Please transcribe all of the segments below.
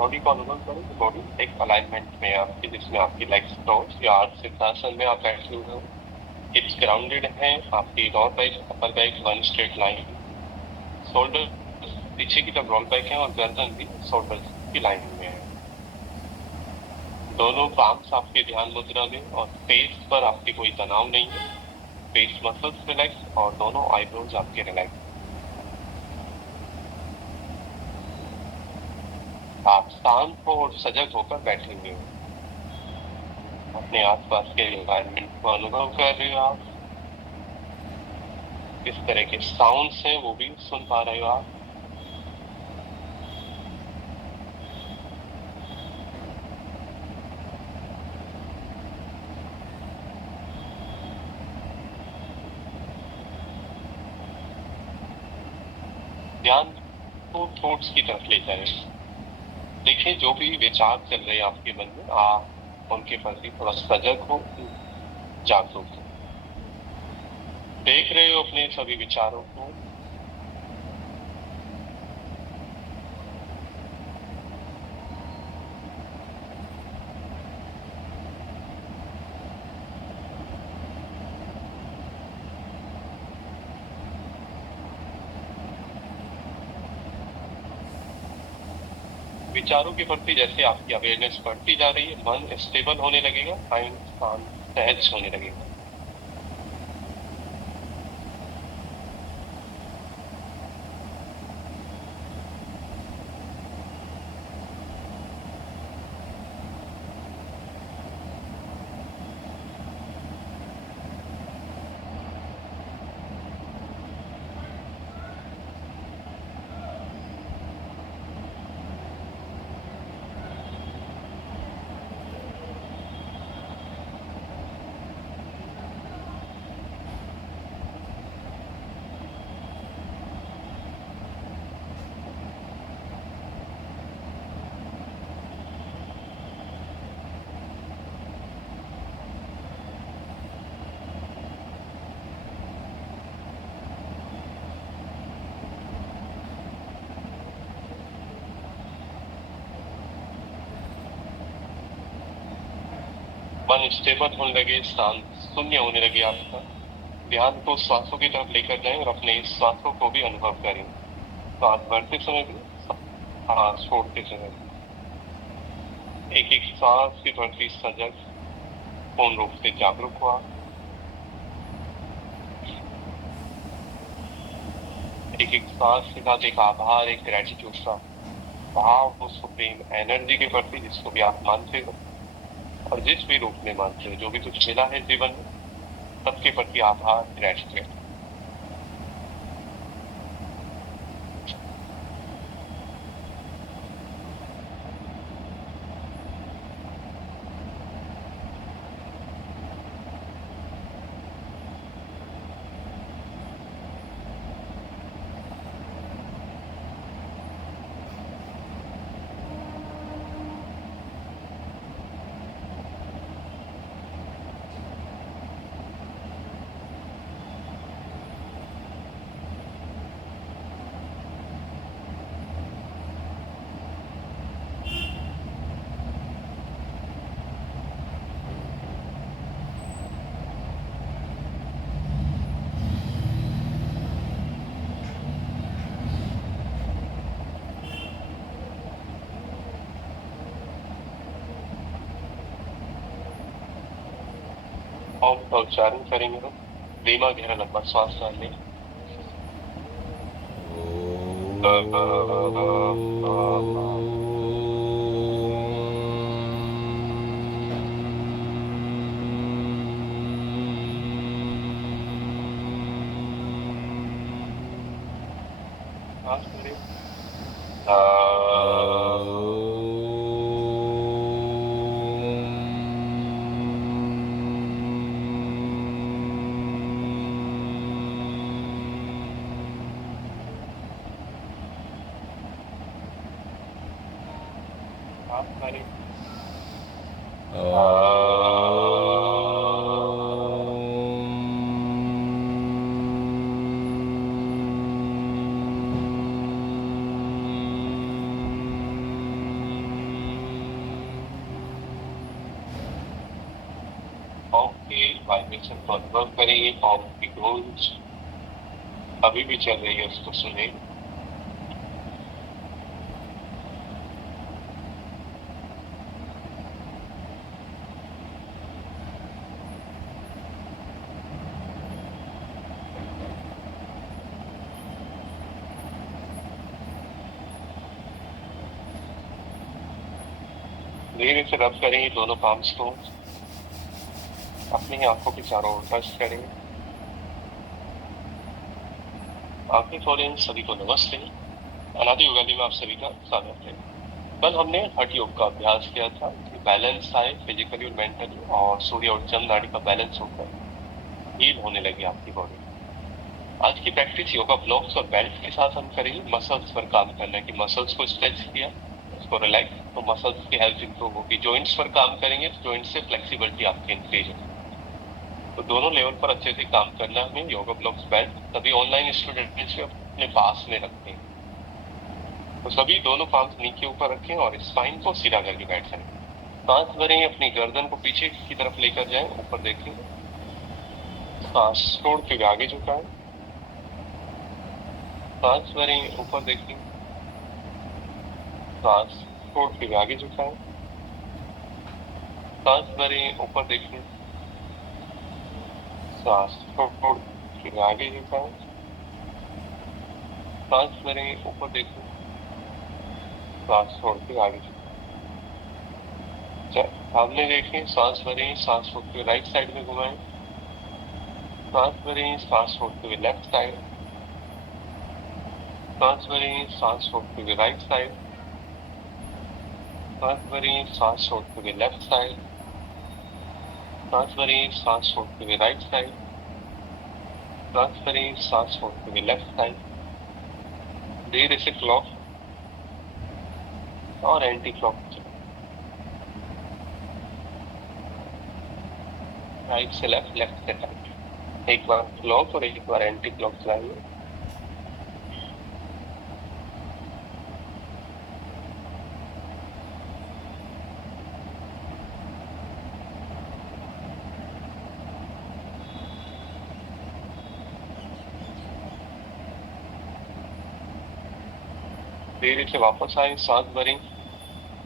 Body को अनुभव करें कि बॉडी एक अलाइनमेंट में है आपकी, जिसमें आपकी लेग्स क्रॉस या आर्च सिद्धासन में आप बैठे हुए हो। हिप्स ग्राउंडेड हैं, आपकी lower back upper back one straight line, shoulder पीछे की तरफ रोल बैक है और गर्दन भी शोल्डर की लाइन में है। दोनों पाम्स आपके ध्यान मुद्रा में और फेस पर आपके कोई तनाव नहीं है। फेस मसल्स रिलैक्स और दोनों आईब्रोज आपके रिलैक्स। आप शांत हो और सजग होकर बैठे हुए हो। अपने आसपास के एनवायरनमेंट को अनुभव कर रहे हो आप। किस तरह के साउंड्स हैं वो भी सुन पा रहे हो आप। ध्यान को थॉट्स की तरफ ले जाए। देखिए जो भी विचार चल रहे हैं आपके मन में, आप उनके प्रति थोड़ा सजग हो, जागरूक हो। देख रहे हो अपने सभी विचारों को। विचारों के प्रति जैसे आपकी अवेयरनेस बढ़ती जा रही है, मन स्टेबल होने लगेगा, माइंड शांत सहज होने लगेगा। मन स्टेबल होने लगे, शांत शून्य होने लगे आपका। ध्यान को श्वासों की तरफ लेकर जाएं और अपने श्वासों को भी अनुभव करें। सांस भरते समय भी, सांस छोड़ते समय भी। एक एक सांस के प्रति सजग पूर्ण रूप से जागरूक हुआ। एक एक सांस के साथ एक आभार, एक ग्रेटिट्यूड का भाव, उस सुप्रीम एनर्जी के प्रति जिसको भी आप मानते हो और जिस भी रूप में मानते हो, जो भी कुछ मिला है जीवन में, सबके प्रति आभार, ग्रेटिट्यूड। ओम का उच्चारण करेंगे हम। धीमा गहरा लंबा श्वास डालें। सांस भरें। सांस भरें। वाइब्रेशन को अनुभव करेंगे। ओम की गूंज अभी भी चल रही है, उसको सुने। धीरे से रब करेंगे दोनों पाम्स को, अपनी आंखों के चारों ओर टच करेंगे। आंखें खोलें। सभी को नमस्ते। अनादि योगाली में आप सभी का स्वागत है। कल हमने हठ योग का अभ्यास किया था कि बैलेंस आए फिजिकली और मेंटली, और सूर्य और चंद्र नाड़ी का बैलेंस होकर हील होने लगी आपकी बॉडी। आज की प्रैक्टिस योगा ब्लॉक्स और बेल्ट के साथ हम करेंगे। मसल्स पर काम करना है कि मसल्स को स्ट्रेच किया, उसको रिलैक्स, तो मसल्स की हेल्थ इंप्रूव होगी। जॉइंट्स पर काम करेंगे तो जॉइंट से फ्लेक्सिबिलिटी आपकी इंक्रीज होगी। तो दोनों लेवल पर अच्छे से काम करना है। योगा ब्लॉक्स बेल्ट सभी ऑनलाइन स्टूडेंट्स को अपने पास में रखें। तो सभी दोनों पाम्स नीचे ऊपर रखें और स्पाइन को सीधा करके बैठ जाएं। सांस भरें, अपनी गर्दन को पीछे की तरफ लेकर जाएं, ऊपर देखें। सांस छोड़ के आगे झुकाएं। सांस भरें, ऊपर देखें। सांस छोड़ के आगे झुकाएं। सांस भरें, ऊपर देखें। सांस छोड़ के आगे झुकाएं। सांस भरें, ऊपर देखें। सांस छोड़ के आगे झुकाएं। सामने देखें। सांस भरें, सांस छोड़ के राइट साइड में घुमाएं। सांस भरें, सांस छोड़ते हुए लेफ्ट साइड। सांस भरें, सांस छोड़ते हुए राइट साइड। सांस भरें, सांस छोड़ते हुए लेफ्ट साइड। सांस भरें, सांस छोड़ते हुए राइट साइड। सांस भरें, सांस छोड़ते हुए लेफ्ट साइड। धीरे से क्लॉक और एंटी क्लॉक, राइट से लेफ्ट, लेफ्ट से राइट। एक बार क्लॉक और एक बार एंटी क्लॉक चलाइए। धीरे से वापस आए। सांस भरें,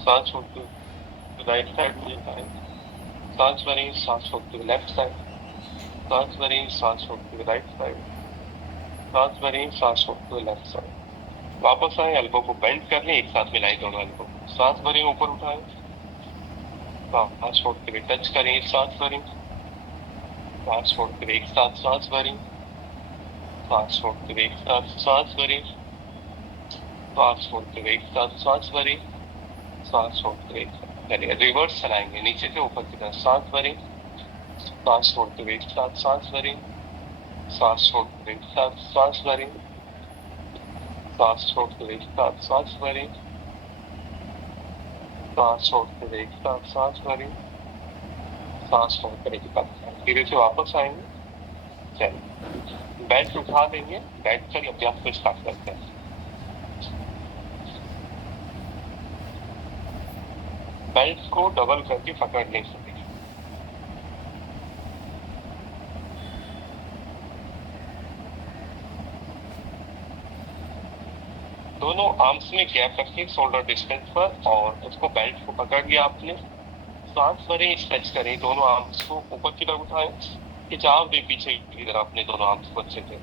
सांस छोड़ते हुए राइट साइड में जाएं। सांस भरें, सांस छोड़ते हुए लेफ्ट साइड। सांस भरें, सांस छोड़ते हुए राइट साइड। सांस भरें, सांस छोड़ते हुए लेफ्ट साइड। वापस आए, एल्बो को बेंड कर लें, एक साथ मिलाएं दोनों एल्बो। सांस भरें, ऊपर उठाएं। सांस छोड़ते हुए टच करें, सांस भरें। सांस छोड़ते हुए एक साथ सांस भरें। सांस छोड़ते हुए एक साथ सांस भरें। सांस छोड़ते हुए एक साथ सांस भरें। सांस छोड़ते हुए एक साथ, चलिए रिवर्स चलाएंगे, नीचे से ऊपर की तरफ। सांस भरें, सांस छोड़ते हुए एक साथ सांस भरें। सांस छोड़ते हुए एक साथ सांस भरें। सांस छोड़ते हुए एक साथ सांस भरें। सांस छोड़ते हुए एक साथ सांस भरें। सांस छोड़कर एक साथ धीरे से वापस आएंगे। चलिए बेल्ट उठा देंगे, बैठ कर अभ्यास को स्टार्ट करते हैं। बेल्ट को डबल करके पकड़ नहीं सकते। दोनों आर्म्स में गैप रखें शोल्डर डिस्टेंस पर, और उसको बेल्ट को पकड़ लिया आपने। सांस भरें, स्ट्रेच करें, दोनों आर्म्स को ऊपर की तरफ उठाएं। खिंचाव दें पीछे की तरफ अपने दोनों आर्म्स को अच्छे से।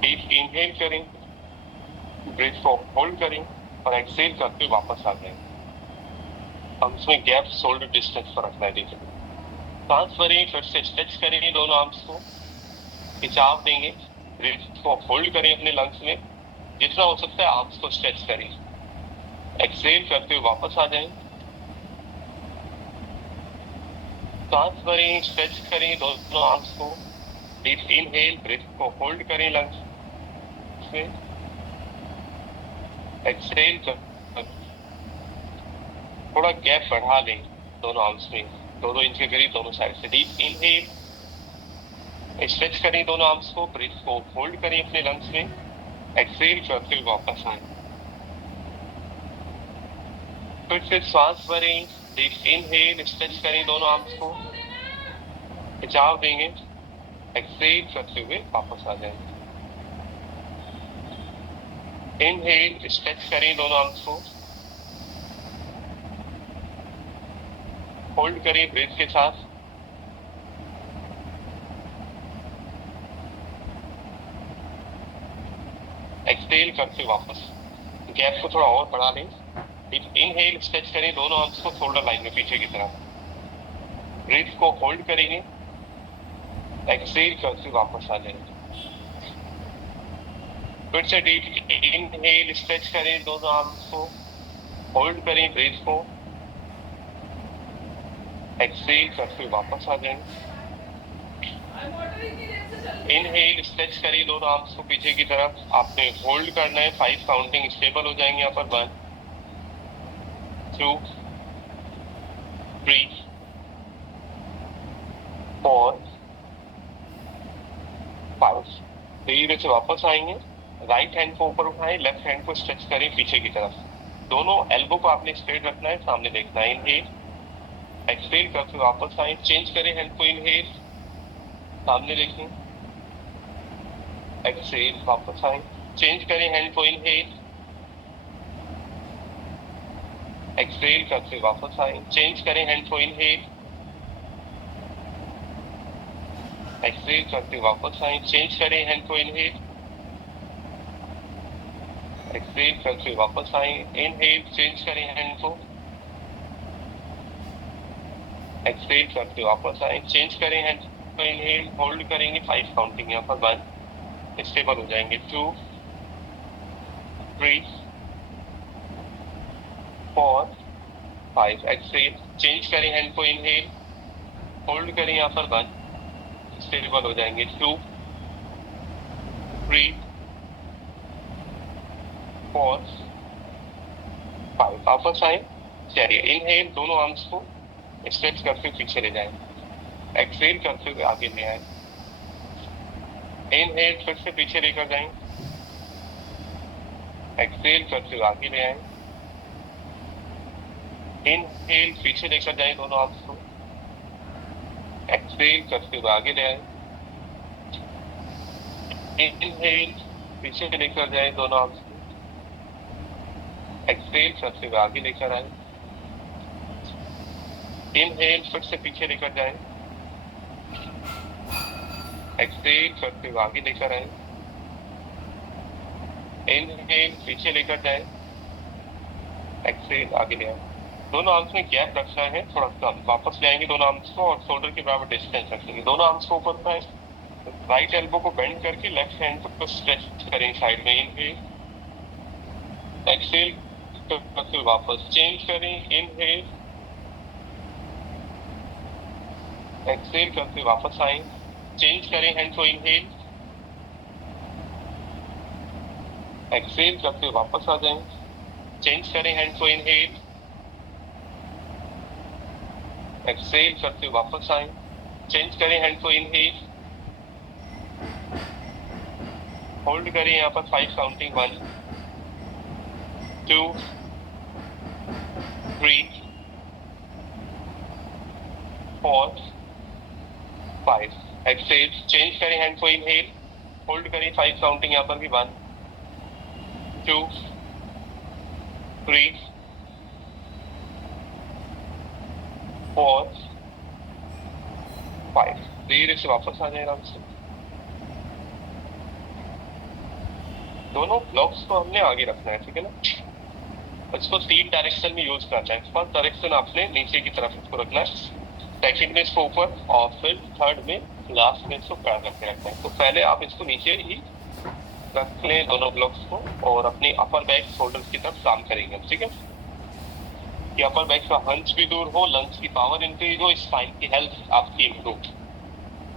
डीप इनहेल करें, ब्रेथ को होल्ड करें और एक्सेल करके वापस आ जाएं। आर्म्स में गैप शोल्डर डिस्टेंस पर रखना है। देखिए सांस भरें, फिर से स्ट्रेच करें दोनों आर्म्स को। खिंचाव देंगे, ब्रेथ को होल्ड करें अपने लंग्स में, जितना हो सकता है आर्म्स को स्ट्रेच करें। एक्सेल करते हुए वापस आ जाएं। सांस भरें, स्ट्रेच करें दोनों आर्म्स को। डीप इनहेल, ब्रेथ को होल्ड करें लंग्स में। एक्सेल कर थोड़ा गैप बढ़ा लें दोनों आर्म्स में, 2-2 इंच के करीब दोनों साइड से। डीप इनहेल, स्ट्रेच करें दोनों आर्म्स को, ब्रेथ को होल्ड करें अपने लंग्स में। एक्सेल करते हुए वापस आए। फिर से सांस भरें, डीप इनहेल, स्ट्रेच करें दोनों आर्म्स को। खिंचाव देंगे, एक्सहेल करते हुए वापस आ जाएंगे। इनहेल, स्ट्रेच करें दोनों आर्म्स को, होल्ड करें ब्रेथ के साथ, एक्सहेल करते वापस, गैप को थोड़ा और बढ़ा लें। इनहेल, स्ट्रेच करें दोनों आर्म्स को शोल्डर लाइन में पीछे की तरफ, ब्रेथ को होल्ड करेंगे, एक्सहेल करते वापस आ जाएंगे। फिर से डीप इनहेल, स्ट्रेच करें दोनों आर्म्स को, होल्ड करें ब्रेथ को, एक्सहेल करते वापस आ जाएंगे। इनहेल, स्ट्रेच करिए दोनों आर्म्स को पीछे की तरफ, आपने होल्ड करना है, 5 काउंटिंग स्टेबल हो जाएंगे यहाँ पर। 1 2 3 4 5। धीरे से वापस आएंगे, राइट हैंड को ऊपर उठाएं, लेफ्ट हैंड को स्ट्रेच करें पीछे की तरफ, दोनों एल्बो को आपने स्ट्रेट रखना है, सामने देखना है। इनहेल, एक्सहेल करके वापस आए, चेंज करें हैंड को, इनहेल सामने देखें, एक्सहेल वापस आए, चेंज करें हैंड को, इनहेल, एक्सहेल करके वापस आए, चेंज करें हैंड को, इनहेल, एक्सहेल करके वापस आए, चेंज करें हैंड को, इनहेल, एक्सहेल करके वापस आए, इनहेल, चेंज करें हैंड को, एक्सहेल करके वापस आए, चेंज करें हैंड को, इनहेल, होल्ड करेंगे 5 काउंटिंग यहाँ पर। 1 स्टेबल हो जाएंगे, 2 3 4 5, एक्सहेल, चेंज करें हैंड को, इनहेल, होल्ड करें यहाँ पर। 1 स्टेबल हो जाएंगे, 2 3 4 5, वापस आए, चलिए इनहेल, दोनों आर्म्स को स्ट्रेच करके पीछे ले जाएं, एक्सहेल करते हुए आगे ले आए, इनहेल फिर से पीछे लेकर जाएं, एक्सहेल करते हुए आगे ले आए, इनहेल पीछे लेकर जाएं दोनों आर्म्स को, एक्सहेल करते हुए आगे ले आए, इनहेल पीछे लेकर जाएं दोनों आर्म्स को, एक्सहेल करते हुए आगे लेकर आए, इनहेल फिर से पीछे लेकर जाएं, एक्सहेल करते हुए आगे लेकर आए, इनहेल पीछे लेकर जाएं, एक्सहेल आगे ले आए। दोनों आर्म्स में गैप रखना है थोड़ा कम, वापस ले आएंगे दोनों आर्म्स को और शोल्डर के बराबर डिस्टेंस रखेंगे, दोनों आर्म्स को ऊपर उठाएं, राइट एल्बो को बेंड करके लेफ्ट हैंड को स्ट्रेच करें साइड में, इनहेल, एक्सहेल करके वापस, चेंज करें, इनहेल, एक्सहेल करके वापस आए, चेंज करें हैंड को, इनहेल, एक्सहेल करके वापस आ जाएं, चेंज करें हैंड को, इनहेल, एक्सहेल करके वापस आए, चेंज करें हैंड को, इनहेल, होल्ड करें यहाँ पर 5 काउंटिंग, 1 2 3 4 5, एक्सहेल, चेंज करें हैंड को, इनहेल, होल्ड करें 5 काउंटिंग यहाँ पर भी, 1 2 3 4 5, धीरे से वापस आ जाए आराम से। दोनों ब्लॉक्स को हमने आगे रखना है, ठीक है ना। इसको 3 डायरेक्शन में यूज करना है। फर्स्ट डायरेक्शन आपने नीचे की तरफ इसको रखना है, सेकंड में इसको ऊपर और फिर थर्ड में लास्ट में इसको पैर रखने रखना है। तो पहले आप इसको नीचे ही रख लें दोनों ब्लॉक्स को और अपनी अपर बैक शोल्डर्स की तरफ काम करेंगे, ठीक है। कि अपर बैक का हंच भी दूर हो, लंग्स की पावर इंक्रीज हो, स्पाइन की हेल्थ आपकी इम्प्रूव।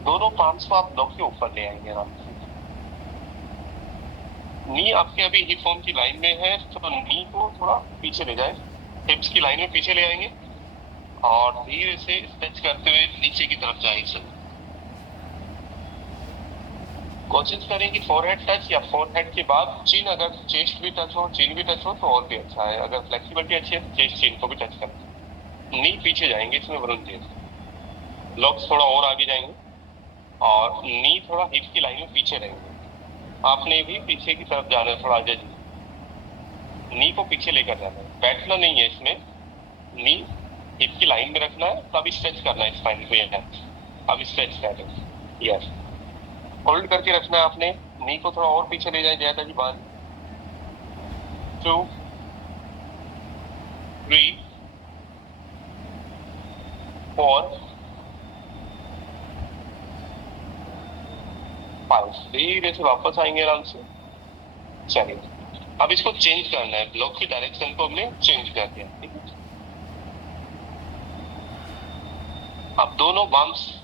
दोनों पाम्स को आप ब्लॉक के ऊपर ले आएंगे आराम से। नी आपके अभी हिप फोम की लाइन में है, तो नी को थोड़ा पीछे ले जाए, हिप्स की लाइन में पीछे ले आएंगे और धीरे से स्ट्रेच करते हुए नीचे की तरफ जाएंगे। कोशिश करें कि फोरहेड टच या फोरहेड के बाद चिन, अगर चेस्ट भी टच हो, चिन भी टच हो तो और भी अच्छा है। अगर फ्लेक्सिबिलिटी अच्छी है तो चेस्ट चिन को भी टच करें। नी पीछे जाएंगे इसमें, वरुण जी ब्लॉक्स थोड़ा और आगे जाएंगे और नी थोड़ा हिप की लाइन में पीछे रहेंगे। आपने भी पीछे की तरफ जाना है, थोड़ा आगे नी को पीछे लेकर जाना है, बैठना नहीं है इसमें। नी हिप की लाइन में रखना है, तब स्ट्रेच करना है स्पाइन को। अब स्ट्रेच कर रहे हैं, यस। होल्ड करके रखना है आपने, नी को थोड़ा और पीछे ले जाए ज्यादा जी। 1 2 3 4 5। धीरे से वापस आएंगे आराम से। चलिए अब इसको चेंज करना है, ब्लॉक की डायरेक्शन को हमने चेंज कर दिया, ठीक है। अब दोनों पाम्स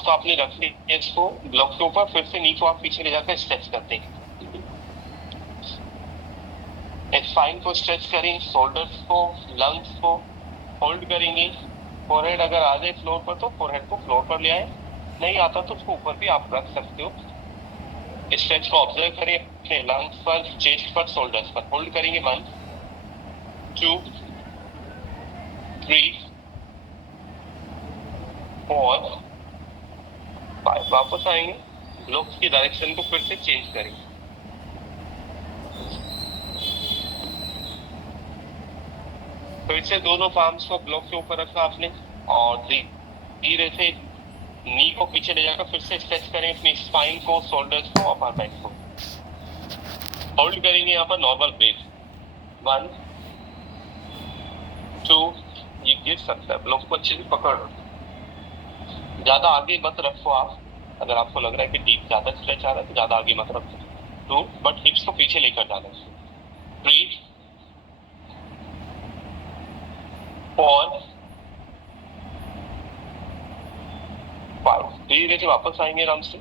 को आपने रख लिया इसको ब्लॉक के ऊपर, फिर से नी को आप पीछे ले जाकर स्ट्रेच करते हैं। स्पाइन को स्ट्रेच करें, शोल्डर्स को, लंग्स को होल्ड करेंगे। फोरहेड अगर आ जाए फ्लोर पर तो फोरहेड को फ्लोर पर ले आए, नहीं आता तो उसको ऊपर भी आप रख सकते हो। स्ट्रेच को ऑब्जर्व करें अपने लंग्स पर, चेस्ट पर, शोल्डर्स पर। होल्ड करेंगे 1 2 3 4 5। वापस आएंगे, ब्लॉक्स की डायरेक्शन को फिर से चेंज करेंगे। फिर से दोनों पाम्स को ब्लॉक के ऊपर रखा आपने और धीरे से नी को पीछे ले जाकर फिर से स्ट्रेच करें अपनी स्पाइन को, शोल्डर्स को, अपर बैक को। होल्ड करेंगे यहाँ पर नॉर्मल ब्रेथ। 1 2। ये गिर सकता है, ब्लॉक को अच्छे से पकड़, ज्यादा आगे मत रखो आप। अगर आपको लग रहा है कि डीप ज्यादा स्ट्रेच आ रहा है तो ज्यादा आगे मत रखो। 2, बट हिप्स को पीछे लेकर जाना है। 3 4 5। धीरे से वापस आएंगे आराम से।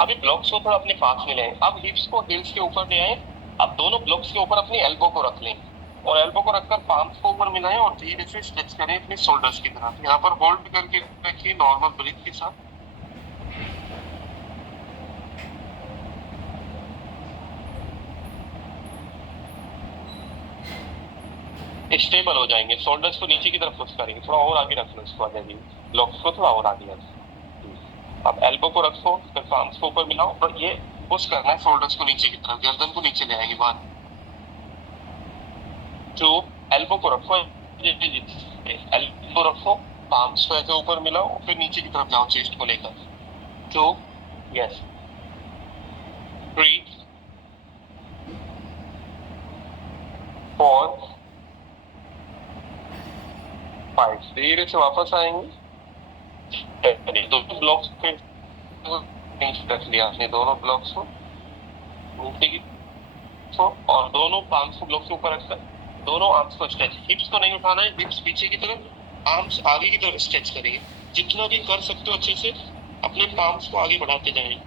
अभी ब्लॉक्स को थोड़ा अपने पास में ले आए। अब हिप्स को हिल्स के ऊपर ले आए। अब दोनों ब्लॉक्स के ऊपर अपनी एल्बो को रख लें और एल्बो को रखकर पाम्स को ऊपर मिलाएं और धीरे से स्ट्रेच करें अपने शोल्डर्स की तरफ। यहाँ पर होल्ड करके रखिए नॉर्मल ब्रीथ के साथ। स्टेबल हो जाएंगे। शोल्डर्स को नीचे की तरफ पुश करेंगे, थोड़ा और आगे रख लो इसको, ब्लॉक्स को थोड़ा और आगे रखो। अब एल्बो को रखो, फिर पाम्स को ऊपर मिलाओ और ये पुश करना है शोल्डर्स को नीचे की तरफ, गर्दन को नीचे ले आएंगे। 1 2। एल्बो को रखो, एल्बो रखो, पाम्स को ऐसे ऊपर मिलाओ, फिर नीचे की तरफ जाओ चेस्ट को लेकर। 2 यस 3 4 5। धीरे से वापस आएंगे। दोनों ब्लॉक्स पे रख लिया आपने, दोनों ब्लॉक्स को नीचे की और दोनों पाम्स को ब्लॉक के ऊपर रखकर दोनों आर्म्स को स्ट्रेच। हिप्स को नहीं उठाना है, हिप्स पीछे की तरफ, आर्म्स आगे की तरफ स्ट्रेच करेंगे। जितना भी कर सकते हो अच्छे से अपने पाम्स को आगे बढ़ाते जाएं।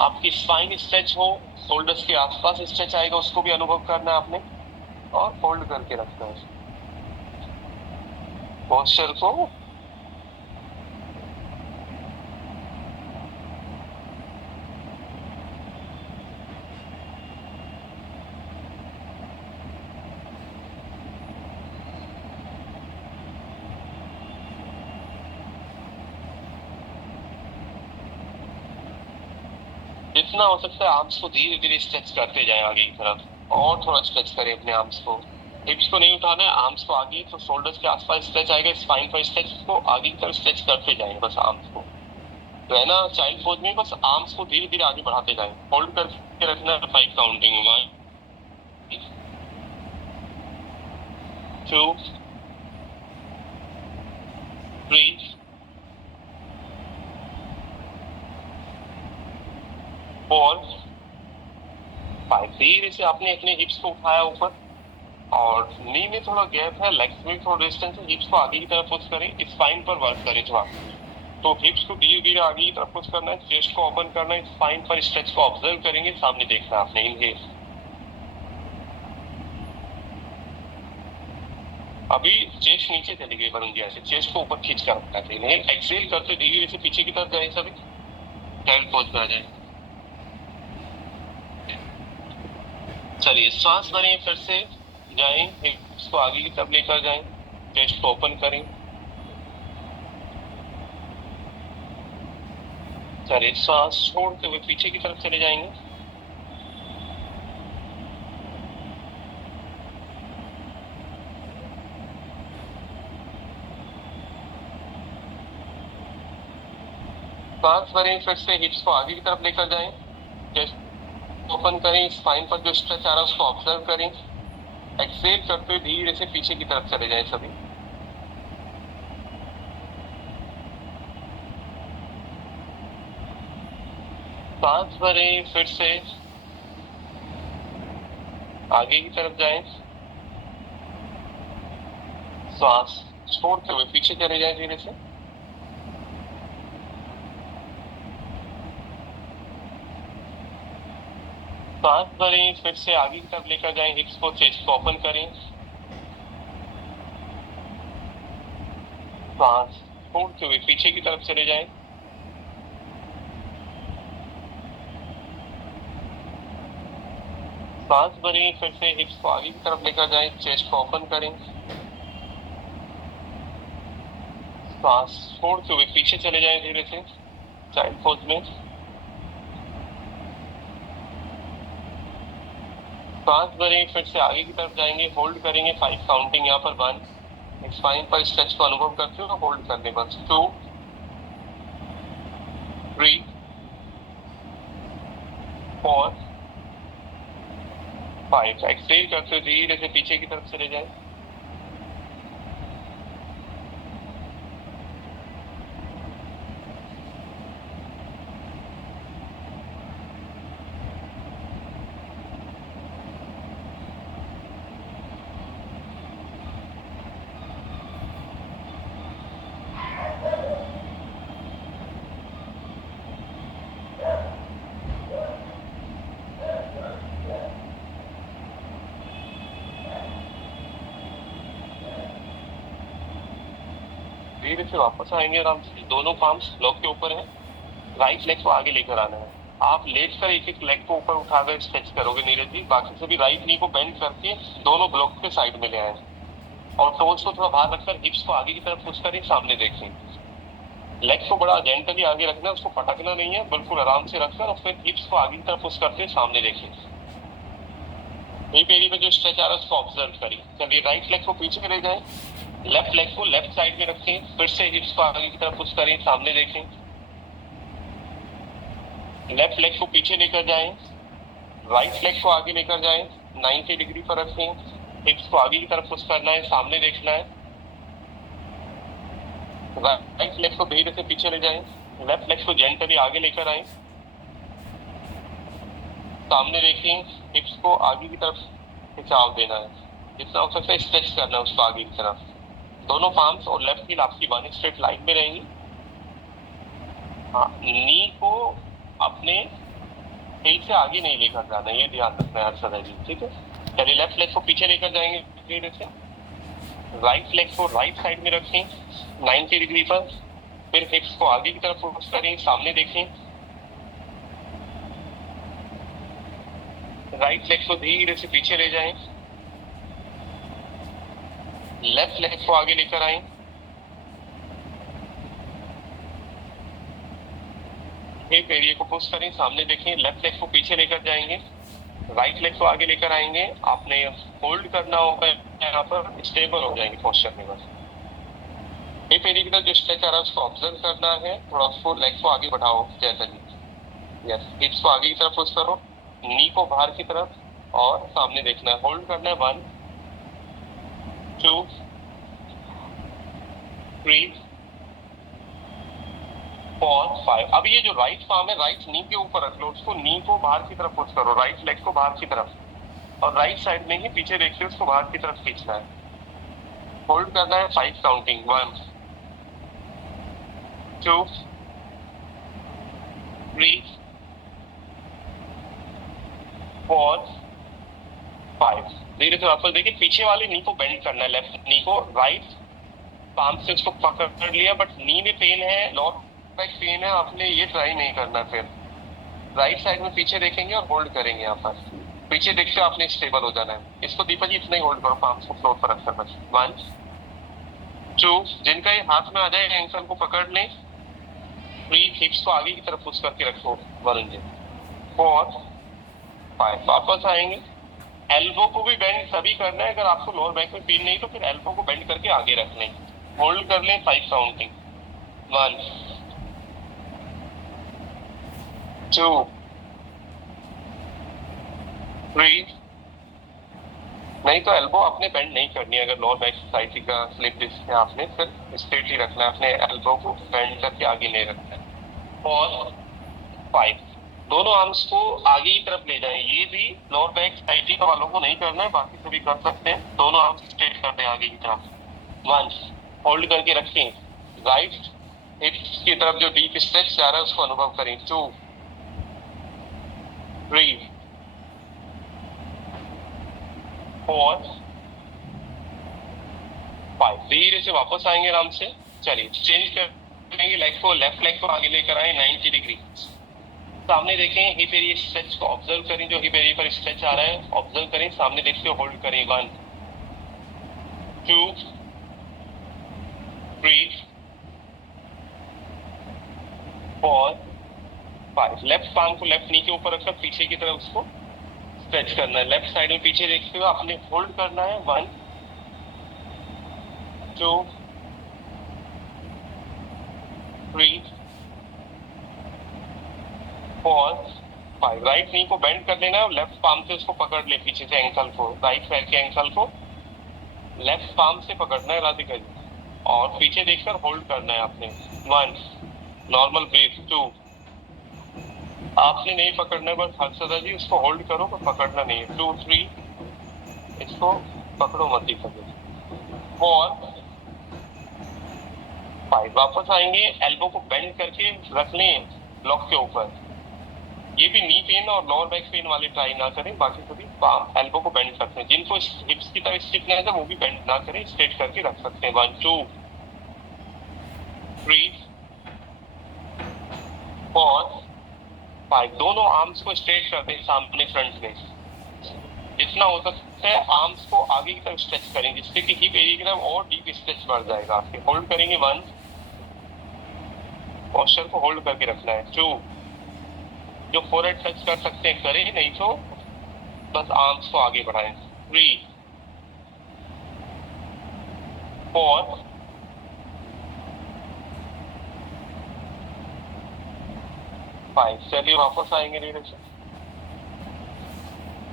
आपकी स्पाइन स्ट्रेच हो, शोल्डर्स के आसपास स्ट्रेच आएगा, उसको भी अनुभव करना है आपने और होल्ड करके रखना है पोस्चर को। जितना हो सकता है आर्म्स को धीरे धीरे स्ट्रेच करते जाएं आगे की तरफ और थोड़ा स्ट्रेच करें अपने आर्म्स को। हिप्स को नहीं उठाना है, आर्म्स को आगे, तो शोल्डर्स के आसपास स्ट्रेच आएगा, स्पाइन पर स्ट्रेच को आगे की तरफ स्ट्रेच करते जाएं बस आर्म्स को। तो है ना, चाइल्ड पोज में बस आर्म्स को धीरे धीरे आगे बढ़ाते जाएं। होल्ड करके रखना है 5 काउंटिंग। 1 2 3 4 5। धीरे से आपने अपने हिप्स को उठाया ऊपर और नी में थोड़ा गैप है, लेग्स में थोड़ा डिस्टेंस है, हिप्स को आगे की तरफ पुश करें, स्पाइन पर वर्क करें थोड़ा। तो हिप्स को धीरे धीरे आगे की तरफ पुश करना है, चेस्ट को ओपन करना है, स्पाइन पर स्ट्रेच को ऑब्जर्व करेंगे, सामने देखना है आपने। इनहेल, अभी चेस्ट नीचे चली गई वरुण जी, ऐसे चेस्ट को ऊपर खींच कर रखना है। इनहेल, एक्सहेल करते धीरे से पीछे की तरफ जाए, सभी चाइल्ड पोज में आ जाए। चलिए सांस भरें, फिर से जाएं, हिप्स को आगे की तरफ लेकर जाएं, चेस्ट को ओपन करें, चलिए, सांस छोड़ते हुए पीछे की तरफ चले जाएंगे। सांस भरें, फिर से हिप्स को आगे की तरफ लेकर जाएं। चेस्ट ओपन करें, स्पाइन पर जो स्ट्रेच आ रहा है उसको ऑब्जर्व करें। एक्सेल करते हुए धीरे से पीछे की तरफ चले जाएं सभी। सांस भरें, फिर से आगे की तरफ जाएं। सांस छोड़ते हुए पीछे चले जाएं धीरे से। सांस भरें, फिर से आगे की तरफ लेकर जाएं, हिप्स को, चेस्ट को ओपन करें। सांस छोड़ते हुए पीछे की तरफ चले जाएं। सांस भरें, फिर से हिप्स को आगे की तरफ लेकर जाएं, चेस्ट को ओपन करें। सांस छोड़ते हुए पीछे चले जाएं धीरे से चाइल्ड पोज में। सांस भरें, फिर से आगे की तरफ जाएंगे, होल्ड करेंगे 5 काउंटिंग यहाँ पर 1। स्पाइन पर स्ट्रेच को अनुभव करते हुए होल्ड करने बस 2, 3, 4, 5। एक्सहेल करते हुए धीरे से पीछे की तरफ चले जाएं। धीरे से वापस आएंगे आराम से। दोनों पाम्स ब्लॉक के ऊपर हैं। राइट लेग को आगे लेकर आना है। आप लेट कर एक एक लेग को ऊपर उठाकर स्ट्रेच करोगे नीरज जी। बाकी सभी राइट नी को बेंड करके दोनों ब्लॉक के साइड में ले आए और टोज को थोड़ा बाहर रखकर हिप्स को आगे की तरफ पुश करें, सामने देखें। लेग को बड़ा जेंटली आगे रखना है, उसको पटकना नहीं है, बिल्कुल आराम से रखकर और फिर हिप्स को आगे की तरफ पुश करते सामने देखें। हिप एरिया में जो स्ट्रेच आ रहा है उसको ऑब्जर्व करिए। चलिए, राइट लेग को पीछे ले जाएं, लेफ्ट लेग को लेफ्ट साइड में रखें, फिर से हिप्स को आगे की तरफ पुश करें, सामने देखें। लेफ्ट लेग को पीछे लेकर जाएं, राइट लेग को आगे लेकर जाएं, 90 डिग्री पर रखें, हिप्स को आगे की तरफ पुश करना है, सामने देखना है। राइट लेग को धीरे से पीछे ले जाएं, लेफ्ट लेग को जेंटली आगे लेकर आए, सामने देखें, हिप्स को आगे की तरफ खिंचाव देना है, जितना हो सकता है स्ट्रेच करना है उसको आगे की तरफ। दोनों पार्म्स और लेफ्ट हील आपकी वन स्ट्रेट लाइन में रहेंगी। हाँ, नी को अपने हिल से आगे नहीं लेकर जाना, ये ध्यान रखना है हर्षदा जी, ठीक है। चलिए, लेफ्ट लेग को पीछे लेकर जाएंगे धीरे से। राइट लेग को राइट साइड में रखें 90 डिग्री पर, फिर हिप्स को आगे की तरफ फोकस करें, सामने देखें। राइट लेग को धीरे से पीछे ले जाएं, लेफ्ट लेग को आगे लेकर आए, हिप एरिया को पुश करें, सामने देखें। लेफ्ट लेग को पीछे लेकर जाएंगे, राइट लेग को आगे लेकर आएंगे। आपने होल्ड करना होगा यहाँ पर, स्टेबल हो जाएंगे पोस्चर में बस। हिप एरिया की तरफ जो स्ट्रेच आ रहा है उसको ऑब्जर्व करना है, थोड़ा उसको लेग को आगे बढ़ाओ जैसा जी। यस, हिप्स को आगे की तरफ पुश करो, नी को बाहर की तरफ और सामने देखना है। होल्ड करना है 1, 2, 3, 4, 5। अब ये जो राइट पाम है, राइट नी के ऊपर रख लो उसको, नी को बाहर की तरफ पुश करो, राइट लेग को बाहर की तरफ और राइट साइड में ही पीछे देखते उसको बाहर की तरफ खींचना है। होल्ड करना है 5 काउंटिंग, 1, 2, 3, 4, 5। धीरे से वापस देखिए, पीछे वाले नी को बेंड करना है, लेफ्ट नी को राइट पाम से उसको पकड़ लिया, बट नी में पेन है, लोअर बैक पेन है, आपने ये ट्राई नहीं करना। फिर राइट साइड में पीछे देखेंगे और होल्ड करेंगे यहाँ पर। पीछे देखते आपने स्टेबल हो जाना है। इसको दीपक जी इतना ही होल्ड करो, पाम्स को फ्लोर पर रखकर बस। 1, 2, जिनका ये हाथ में आ जाए एंकल को पकड़ लें, ब्रीथ, हिप्स को आगे की तरफ पुश करके रखो वरुण जी। 4 5 वापस आएंगे। एल्बो को भी बेंड तभी करना है अगर आपको लोअर बैक में पेन नहीं तो फिर एल्बो को बेंड करके आगे रख लें, होल्ड कर लें 5 काउंटिंग। 1 2 3। नहीं तो एल्बो आपने बेंड नहीं करनी है अगर लोअर बैक सोसाइटी का स्लिप डिस्क है, आपने फिर स्ट्रेट ही रखना है, अपने एल्बो को बेंड करके आगे नहीं रखना है। और 5 दोनों आर्म्स को आगे की तरफ ले जाएं। ये भी लोअर बैक सोसाइटी का वालों को नहीं करना है, बाकी सभी कर सकते हैं। दोनों आर्म्स स्ट्रेट कर दें आगे की तरफ। 1 होल्ड करके रखें, राइट हिप्स की तरफ जो डीप स्ट्रेच जा रहा है उसको अनुभव करें। 2 3 4 5 धीरे से वापस आएंगे आराम से। चलिए चेंज करेंगे लेग को, लेफ्ट लेग को आगे लेकर आए 90 डिग्री। सामने देखें, हिप एरिया स्ट्रेच को ऑब्जर्व करें, जो हिप एरिया पर स्ट्रेच आ रहा है ऑब्जर्व करें, सामने देखते हो, होल्ड करें। 1 2 3 4 5 लेफ्ट पाम को लेफ्ट नी के ऊपर रखकर पीछे की तरफ उसको स्ट्रेच करना है। लेफ्ट साइड में पीछे देखते हुए आपने होल्ड करना है। 1 2 3 4 5 राइट नी को बेंड कर लेना है और लेफ्ट पाम से उसको पकड़ ले पीछे से, एंकल को, राइट पैर के एंकल को लेफ्ट पाम से पकड़ना है राधिका जी, और पीछे देखकर होल्ड करना है आपने। 1 नॉर्मल ब्रीथ। 2 आपने नहीं पकड़ना है, बस हर्षदा जी उसको होल्ड करो पर पकड़ना नहीं है। 2 3 इसको पकड़ो मत ही पकड़ो। 4 5 वापस आएंगे, एल्बो को बेंड करके रख लें ब्लॉक के ऊपर। ये भी नी पेन और लोअर बैक पेन वाले ट्राई ना करें, बाकी सभी पाम एल्बो को बेंड करते हैं। जिनको हिप्स की तरह स्टिफनेस है वो भी बेंड ना करें, स्ट्रेट करके रख सकते हैं। 1 2 3 4 5 दोनों आर्म्स को स्ट्रेट कर दें सामने फ्रंट में, जितना हो सकता है आर्म्स को आगे की तरफ स्ट्रेच करें जिससे कि हिप एरिया की तरफ और डीप स्ट्रेच बढ़ जाएगा आपके। होल्ड करेंगे। 1 पोस्चर को होल्ड करके रखना है। 2 जो फोरहेड टच कर सकते हैं करें, नहीं तो बस आर्म्स को आगे बढ़ाएं। 3 4 5 चलिए वापस आएंगे धीरे से,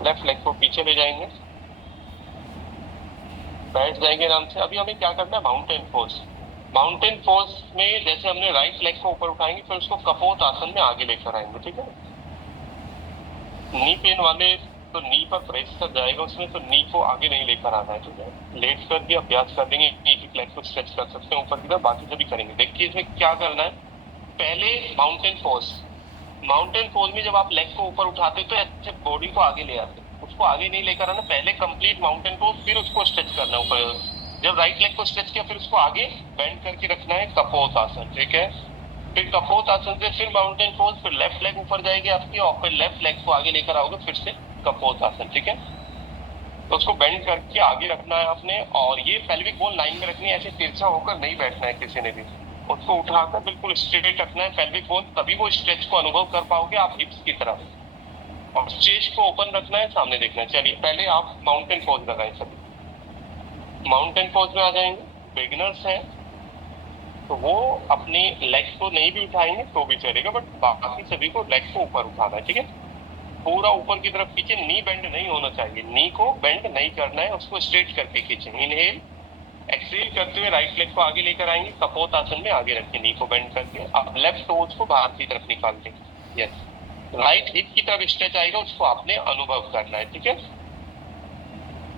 लेफ्ट लेग को पीछे ले जाएंगे, बैठ जाएंगे आराम से। अभी हमें क्या करना है, माउंटेन पोज। माउंटेन पोज में जैसे हमने राइट लेग को ऊपर उठाएंगे फिर उसको कपोत आसन में आगे लेकर आएंगे, ठीक है। नी पेन वाले तो नी पर प्रेशर जाएगा उसमें, तो नी को आगे नहीं लेकर आना है, ठीक है। लेट कर भी अभ्यास कर देंगे, एक एक लेग को स्ट्रेच कर सकते हैं ऊपर की तरफ, बाकी सभी करेंगे। देखिए इसमें क्या करना है, पहले माउंटेन पोज। माउंटेन पोज में जब आप लेग को ऊपर उठाते तो ऐसे बॉडी को आगे ले आते, उसको आगे नहीं लेकर आना, पहले कंप्लीट माउंटेन पोज फिर उसको स्ट्रेच करना ऊपर। जब राइट लेग को स्ट्रेच किया फिर उसको आगे बेंड करके रखना है, कपोत आसन, ठीक है। फिर कपोत आसन से फिर माउंटेन पोज, फिर लेफ्ट लेग ऊपर जाएगी आपकी और फिर लेफ्ट लेग को आगे लेकर आओगे फिर से कपोत आसन, ठीक है। तो उसको बेंड करके आगे रखना है आपने, और ये पेल्विक बोन लाइन में रखनी है, ऐसे तिरछा होकर नहीं बैठना है किसी ने भी। उसको उठाकर बिल्कुल स्ट्रेट रखना है पेल्विक बोन, तभी वो स्ट्रेच को अनुभव कर पाओगे आप हिप्स की तरफ। और चेस्ट को ओपन रखना है, सामने देखना है। चलिए पहले आप माउंटेन पोज लगाएं सभी। माउंटेन पोज में आ जाएंगे। बिगिनर्स हैं तो वो अपने लेग्स को नहीं भी उठाएंगे तो भी चलेगा, बट बाकी सभी को लेग्स को ऊपर उठाना है, ठीक है। पूरा ऊपर की तरफ खींचे, नी बेंड नहीं होना चाहिए, नी को बेंड नहीं करना है, उसको स्ट्रेट करके खींचे। इनहेल, एक्सहेल करते हुए राइट लेग को आगे लेकर आएंगे, कपोत आसन में आगे रखें नी को बेंड करके। अब लेफ्ट टोज को बाहर की तरफ निकाल दें। यस, राइट हिप की तरफ स्ट्रेच आएगा, उसको आपने अनुभव करना है, ठीक है।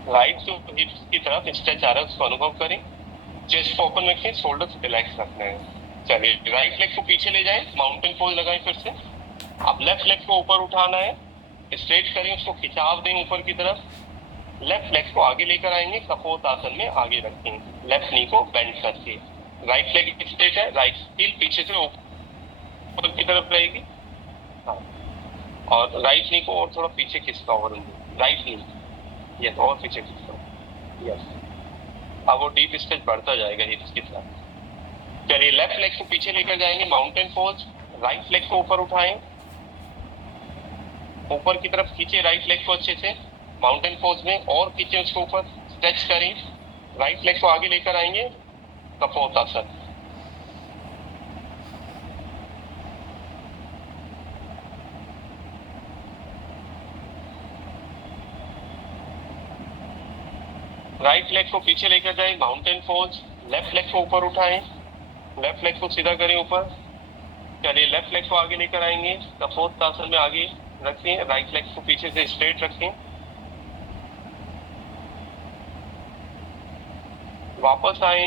राइट जो हिप्स की तरफ स्ट्रेच आ रहा है उसको अनुभव करें। चेस्ट को ओपन रखें, शोल्डर्स रिलैक्स रखना है। चलिए राइट लेग को पीछे ले जाएं, माउंटेन पोज लगाएं फिर से। अब लेफ्ट लेग को ऊपर उठाना है, स्ट्रेट करें, उसको खिंचाव दें ऊपर की तरफ। लेफ्ट लेग को आगे लेकर आएंगे, कपोत आसन में आगे रखेंगे, लेफ्ट नी को बेंड करके। राइट लेग स्ट्रेट है, राइट हील पीछे से ऊपर की तरफ रहेगी, हाँ। और राइट नी को और थोड़ा पीछे खिंचता हो, राइट नी, यस, और पीछे खिंचता हो, यस। अब वो डीप स्ट्रेच बढ़ता जाएगा हिप्स के साथ। चलिए लेफ्ट लेग को पीछे लेकर जाएंगे, माउंटेन पोज। राइट लेग को ऊपर उठाएं, ऊपर की तरफ खींचे राइट लेग को अच्छे से माउंटेन पोज में, और खींचे उसको ऊपर, स्ट्रेच करें, राइट लेग को आगे लेकर आएंगे, कपोतासन। राइट लेग को पीछे लेकर जाएं, माउंटेन पोज। लेफ्ट लेग को ऊपर उठाएं, लेफ्ट लेग को सीधा करें ऊपर। चलिए लेफ्ट लेग को आगे लेकर आएंगे, कपोतासन में आगे रखें, राइट लेग को पीछे से स्ट्रेट रखें। वापस आए,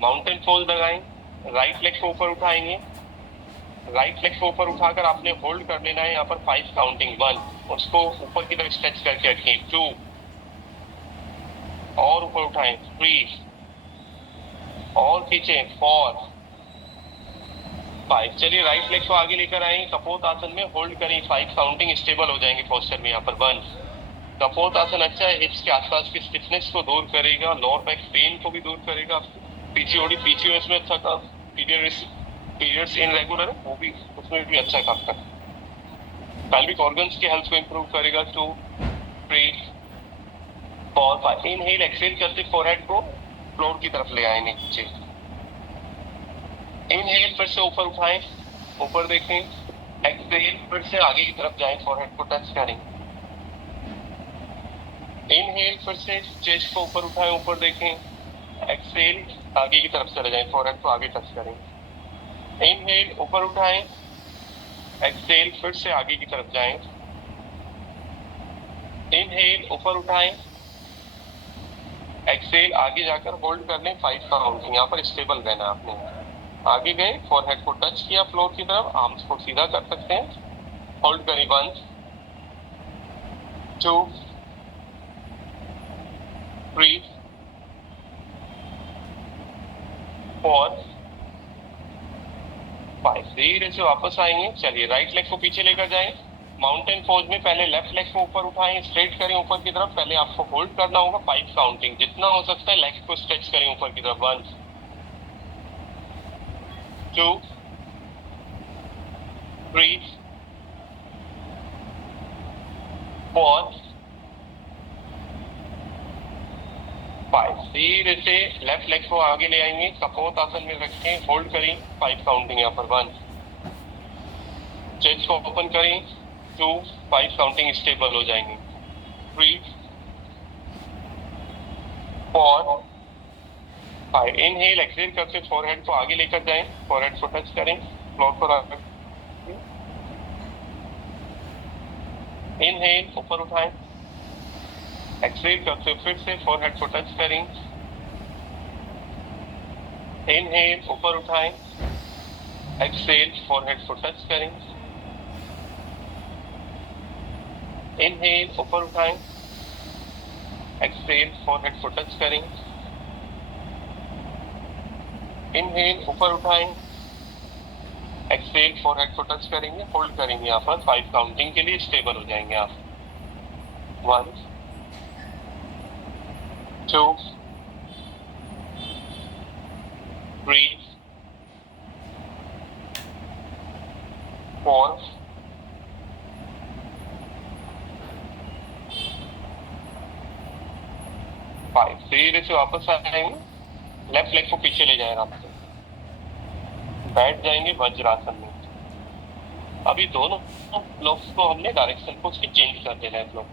माउंटेन पोज लगाएं, राइट लेग को ऊपर उठाएंगे, राइट लेग को ऊपर उठाकर आपने होल्ड कर लेना है यहाँ पर 5 काउंटिंग 1, उसको ऊपर की तरफ स्ट्रेच करके रखें, 2, और ऊपर उठाएं 3, और खींचे 4, 5। चलिए राइट लेग को आगे लेकर आए, कपोतासन में होल्ड करें, 5 काउंटिंग, स्टेबल हो जाएंगे पोस्चर में यहाँ पर। 1, कपोतासन अच्छा है, हिप्स के आसपास की स्टिफनेस को दूर करेगा, लोअर बैक पेन को भी दूर करेगा, पीसीओडी पीसीओएस में अच्छा काम, पीरियड्स इनरेगुलर वो भी, उसमें भी अच्छा काम करता है। पेल्विक ऑर्गन्स के हेल्थ को इंप्रूव करेगा। 2, 3, 4, 5। इनहेल एक्सहेल करते फोरहेड को फ्लोर की तरफ ले आए नीचे। इनहेल फिर से ऊपर उठाएं, ऊपर देखें, एक्सहेल फिर से आगे की तरफ जाएं, फोरहेड को टच करें। इनहेल फिर से चेस्ट को ऊपर उठाएं, ऊपर देखें, एक्सहेल आगे की तरफ चले जाएं, फोरहेड को आगे टच करें। इनहेल ऊपर उठाएं, एक्सहेल फिर से आगे की तरफ जाएं। इनहेल ऊपर उठाएं, एक्सहेल आगे जाकर होल्ड कर लें, 5 काउंटिंग, यहाँ पर स्टेबल रहना आपने। आगे गए, फोरहेड को टच किया फ्लोर की तरफ, आर्म्स को सीधा कर सकते हैं, होल्ड करें। 1, 2, 3, 4, 5। धीरे से वापस आएंगे। चलिए राइट लेग को पीछे लेकर जाएं, माउंटेन पोज में पहले लेफ्ट लेग को ऊपर उठाएं, स्ट्रेट करें ऊपर की तरफ, पहले आपको होल्ड करना होगा 5 काउंटिंग, जितना हो सकता है लेग को स्ट्रेच करें ऊपर की तरफ। 1, 2, 3, 4, 5। धीरे से लेफ्ट लेग को आगे ले आएंगे, कपोतासन में रखें, होल्ड करें, 5 काउंटिंग यहाँ पर। 1, चेस्ट को ओपन करें, 2, 5 काउंटिंग, स्टेबल हो जाएंगे। 3, 4, 5। इनहेल एक्सहेल करते फोरहेड को आगे लेकर जाएं, फोरहेड को टच करें, फ्लोर पर आकर। इनहेल ऊपर उठाएं, एक्सहेल करते फिर से फोरहेड को टच करें। इनहेल ऊपर उठाएं, एक्सहेल फोरहेड को टच करें। इनहेल ऊपर उठाएं, एक्सहेल फोरहेड को टच करें। इनहेल ऊपर उठाएं, एक्सहेल फोरहेड को टच करेंगे, होल्ड करेंगे यहाँ पर 5 काउंटिंग के लिए, स्टेबल हो जाएंगे आप। 1, 2, 3, 4, 5। धीरे से वापस आएंगे, लेफ्ट लेग को पीछे ले जाए, आराम से बैठ जाएंगे वज्रासन में। अभी दोनों ब्लॉक्स को हमने डायरेक्शन को उसकी चेंज कर देना है। ब्लॉक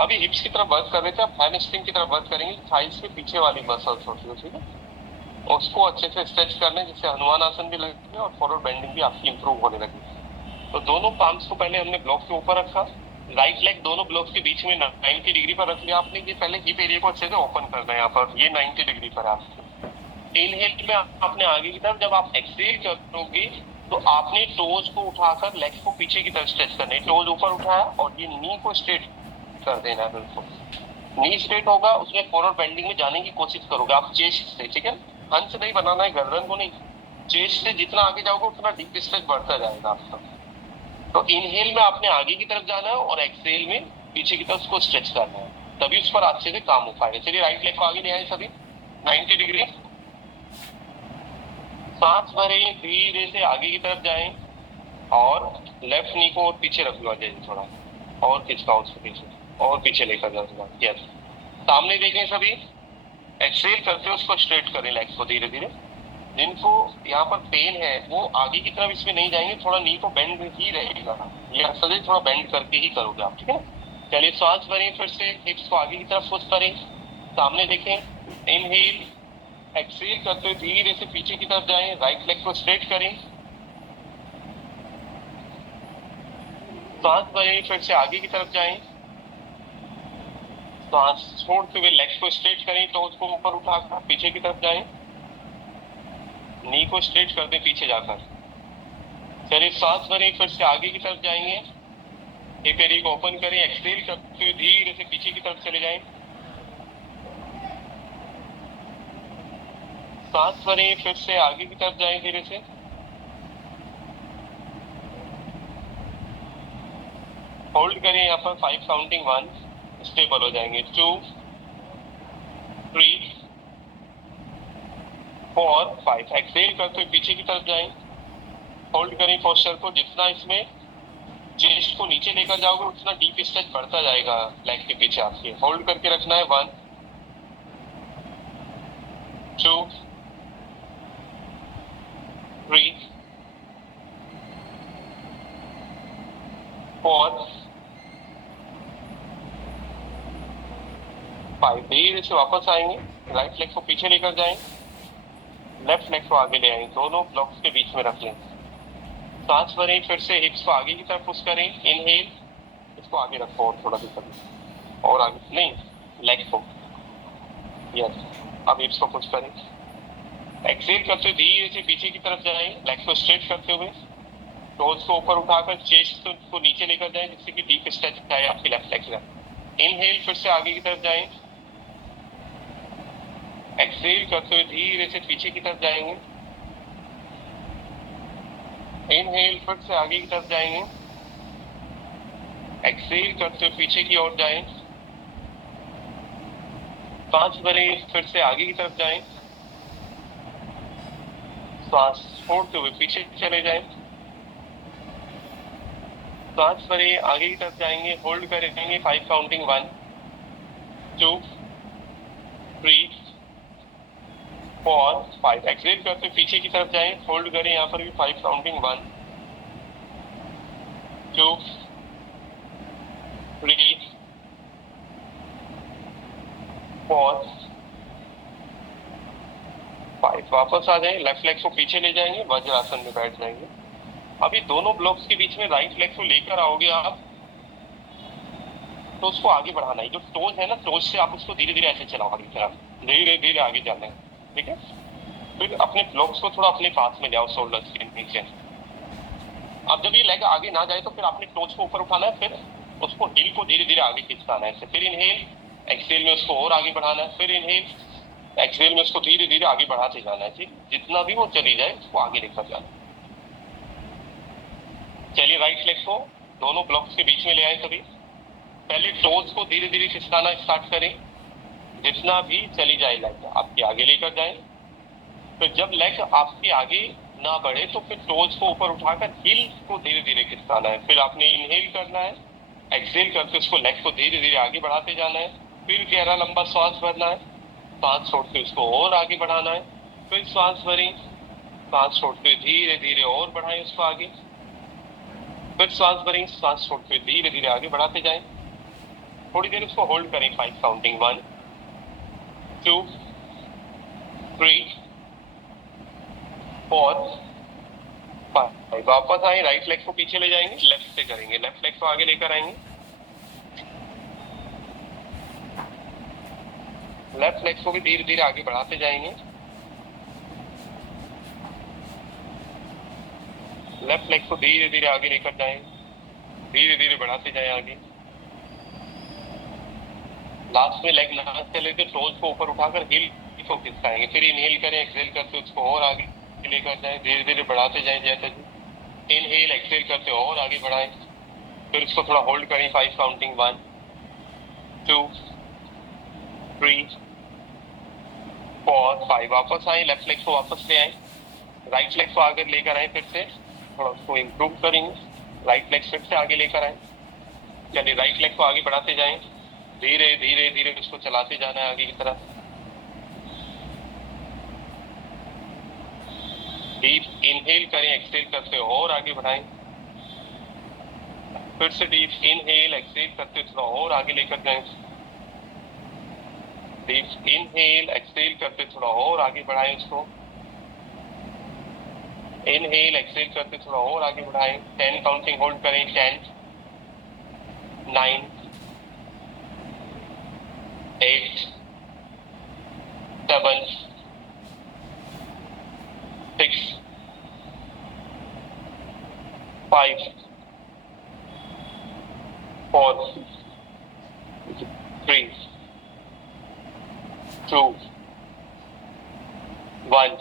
अभी हिप्स की तरफ वर्क कर रहे थे, अब हैमस्ट्रिंग की तरफ वर्क करेंगे, थाइस के पीछे वाली मसल्स होती है, ठीक है, उसको अच्छे से स्ट्रेच कर लें, जिससे हनुमान आसन भी लगे और फॉरवर्ड बेंडिंग भी आपकी इंप्रूव होने लगी। तो दोनों पाम्स को पहले हमने ब्लॉक के ऊपर रखा, राइट लेग दोनों ब्लॉक्स के बीच में 90 डिग्री पर रख लिया आपने। ये पहले हिप एरिया को अच्छे से ओपन करना है यहाँ पर, ये 90 डिग्री पर आपको। इनहेल में आपने आगे की तरफ, जब आप एक्सहेल करोगे तो आपने टोज को उठाकर लेग को पीछे की तरफ स्ट्रेच करना है, टोज ऊपर उठाया और ये नी को स्ट्रेट कर देना है। बिल्कुल नी स्ट्रेट होगा, उसमें फॉरवर्ड बेंडिंग में जाने की कोशिश करोगे आप चेस्ट से, ठीक है, हंस नहीं बनाना है, गर्दन को नहीं, चेस्ट से जितना आगे जाओगे उतना डीप स्ट्रेच बढ़ता जाएगा आपका। तो इनहेल में आपने आगे की तरफ जाना है और एक्सहेल में पीछे की तरफ उसको स्ट्रेच करना है, तभी उस पर अच्छे से काम हो पाएगा। चलिए राइट लेग को आगे ले आए सभी, 90 डिग्री, सांस भरें, धीरे से आगे की तरफ जाएं और लेफ्ट नी को और पीछे रख लो अजय जी, थोड़ा और खिंचकाओ उसको पीछे और पीछे लेकर जाओ थोड़ा। यस, सामने देखें सभी। एक्सहेल करते हुए उसको स्ट्रेट करें लेग को धीरे धीरे। जिनको यहाँ पर पेन है वो आगे की तरफ इसमें नहीं जाएंगे, थोड़ा नी को बेंड ही रहेगा, ये असल थोड़ा बेंड करके ही करोगे आप, ठीक है। चलिए सांस भरें, फिर से हिप्स को आगे की तरफ पुश करें, सामने देखें। इनहेल, एक्सहेल करते हुए धीरे से पीछे की तरफ जाएं, राइट लेग को स्ट्रेट करें। सांस भरें, फिर से आगे की तरफ जाएं, सांस छोड़ते हुए लेग को स्ट्रेट करें, तो उसको ऊपर उठाकर पीछे की तरफ जाएं, नी को स्ट्रेट कर दें पीछे जाकर। चलिए सांस भरें, फिर से आगे की तरफ जाएंगे, हिप एरिया को ओपन करें, एक्सहेल करते हुए धीरे से पीछे की तरफ चले जाएं। सांस भरें, फिर से आगे की तरफ जाएं धीरे से। होल्ड करें यहाँ पर 5 काउंटिंग 1, स्टेबल हो जाएंगे। 2 3 4 5। एक्सहेल करते हुए पीछे की तरफ जाएं, होल्ड करें पोस्चर को। जितना इसमें चेस्ट को नीचे लेकर जाओगे उतना डीप स्ट्रेच बढ़ता जाएगा लेग के पीछे आपके। होल्ड करके रखना है। 1 2 3 4 5। धीरे से वापस आएंगे, राइट लेग को पीछे लेकर जाएं, लेफ्ट लेग को आगे ले आएंगे, दोनों ब्लॉक्स के बीच में रख लें। सांस भरें, फिर से हिप्स को आगे की तरफ पुश करें। इनहेल, इसको आगे रखो और थोड़ा भीतर और आगे, नहीं लेग को। यस, अब हिप्स को पुश करें। एक्सहेल करते हुए धीरे से पीछे की तरफ जाएं, लेग को स्ट्रेट करते हुए, टोज को ऊपर उठाकर चेस्ट को नीचे लेकर जाएं, जिससे कि डीप स्ट्रेच आए आपकी लेफ्ट लेग का। इनहेल, फिर से आगे की तरफ जाएं, एक्सहेल करते हुए धीरे से पीछे की तरफ जाएंगे। इनहेल, फिर से आगे की तरफ जाएंगे, एक्सहेल करते हुए पीछे की ओर जाएं। सांस भरें, फिर से आगे की तरफ जाएं, सांस छोड़ते हुए पीछे चले जाएं। सांस भरें, आगे की तरफ जाएंगे, होल्ड करेंगे 5 काउंटिंग 1 2 3 4 5। एक्सहेल करते पीछे की तरफ जाएं, होल्ड करें यहाँ पर भी 5 काउंटिंग 1 2 3 4 5। वापस आ जाएं, लेफ्ट लेग को पीछे ले जाएंगे, वज्रासन में बैठ जाएंगे। अभी दोनों ब्लॉक्स के बीच में राइट लेग को लेकर आओगे आप, तो उसको आगे बढ़ाना है। जो टोज है ना, टोज से आप उसको धीरे धीरे ऐसे चलाओ आगे की तरफ, धीरे धीरे आगे जाना है, ठीक है। फिर अपने ब्लॉक्स को थोड़ा अपने पास में ले आओ, शोल्डर्स के नीचे। अब जब ये लेग आगे ना जाए तो फिर आपने टोज को ऊपर उठाना है, फिर उसको हिल को धीरे धीरे आगे खींचना है। फिर इनहेल, एक्सहेल में उसको और आगे बढ़ाना है, फिर इनहेल, एक्सहेल में उसको धीरे धीरे आगे बढ़ाते जाना है, ठीक। जितना भी वो चली जाए उसको आगे लेकर जाना। चलिए राइट लेग को दोनों ब्लॉक्स के बीच में ले आए सभी। पहले टोज को धीरे धीरे खिसकाना स्टार्ट करें, जितना भी चली जाए लेग आपके आगे लेकर जाए। फिर जब लेग आपके आगे ना बढ़े तो फिर टोज को ऊपर उठाकर हील को धीरे धीरे खिसकाना है। फिर आपने इनहेल करना है, एक्सहेल करके उसको लेग को धीरे धीरे आगे बढ़ाते जाना है। फिर गहरा लंबा सांस भरना है, सांस छोड़ते उसको और आगे बढ़ाना है। फिर सांस भरें, सांस छोड़ते धीरे धीरे और बढ़ाएं उसको आगे। फिर सांस भरें, सांस छोड़ते धीरे धीरे आगे बढ़ाते जाएं। थोड़ी देर उसको होल्ड करें, 5 काउंटिंग 1 2 3 4 5। वापस आए, राइट लेग को पीछे ले जाएंगे, लेफ्ट से करेंगे, लेफ्ट लेग को आगे लेकर आएंगे, लेफ्ट लेग को भी धीरे धीरे आगे बढ़ाते जाएंगे। लेफ्ट लेग को धीरे धीरे आगे लेकर जाएं, धीरे धीरे बढ़ाते जाएं आगे। लास्ट में लेग ना चले तो टोज को ऊपर उठाकर हिल को खिसकाएंगे। फिर इनहेल करें, एक्सहेल करते उसको और आगे लेकर जाएं, धीरे धीरे बढ़ाते जाएं जैसे जी। इनहेल, एक्सहेल करते और आगे बढ़ाएं। फिर इसको थोड़ा होल्ड करें, 5 काउंटिंग 1 2 3 4 5। वापस आए, लेफ्ट लेग को वापस ले आए, राइट लेग को आगे लेकर आए, फिर से थोड़ा उसको इम्प्रूव करेंगे, राइट लेग फिर से आगे लेकर आए। चलिए राइट लेग को आगे बढ़ाते जाएं, धीरे धीरे धीरे उसको चलाते जाना है आगे की तरफ। डीप इनहेल करें, एक्सहेल करते हुए और आगे बढ़ाएं। फिर से डीप इनहेल, एक्सहेल करते हुए थोड़ा और आगे लेकर जाएं। डीप इनहेल, एक्सहेल करते थोड़ा और आगे बढ़ाएं उसको। इनहेल, एक्सहेल करते थोड़ा और आगे बढ़ाएं। 10 काउंटिंग होल्ड करें। 10, 9, 8, 7, 6, 5, 4, 3, 2, 1,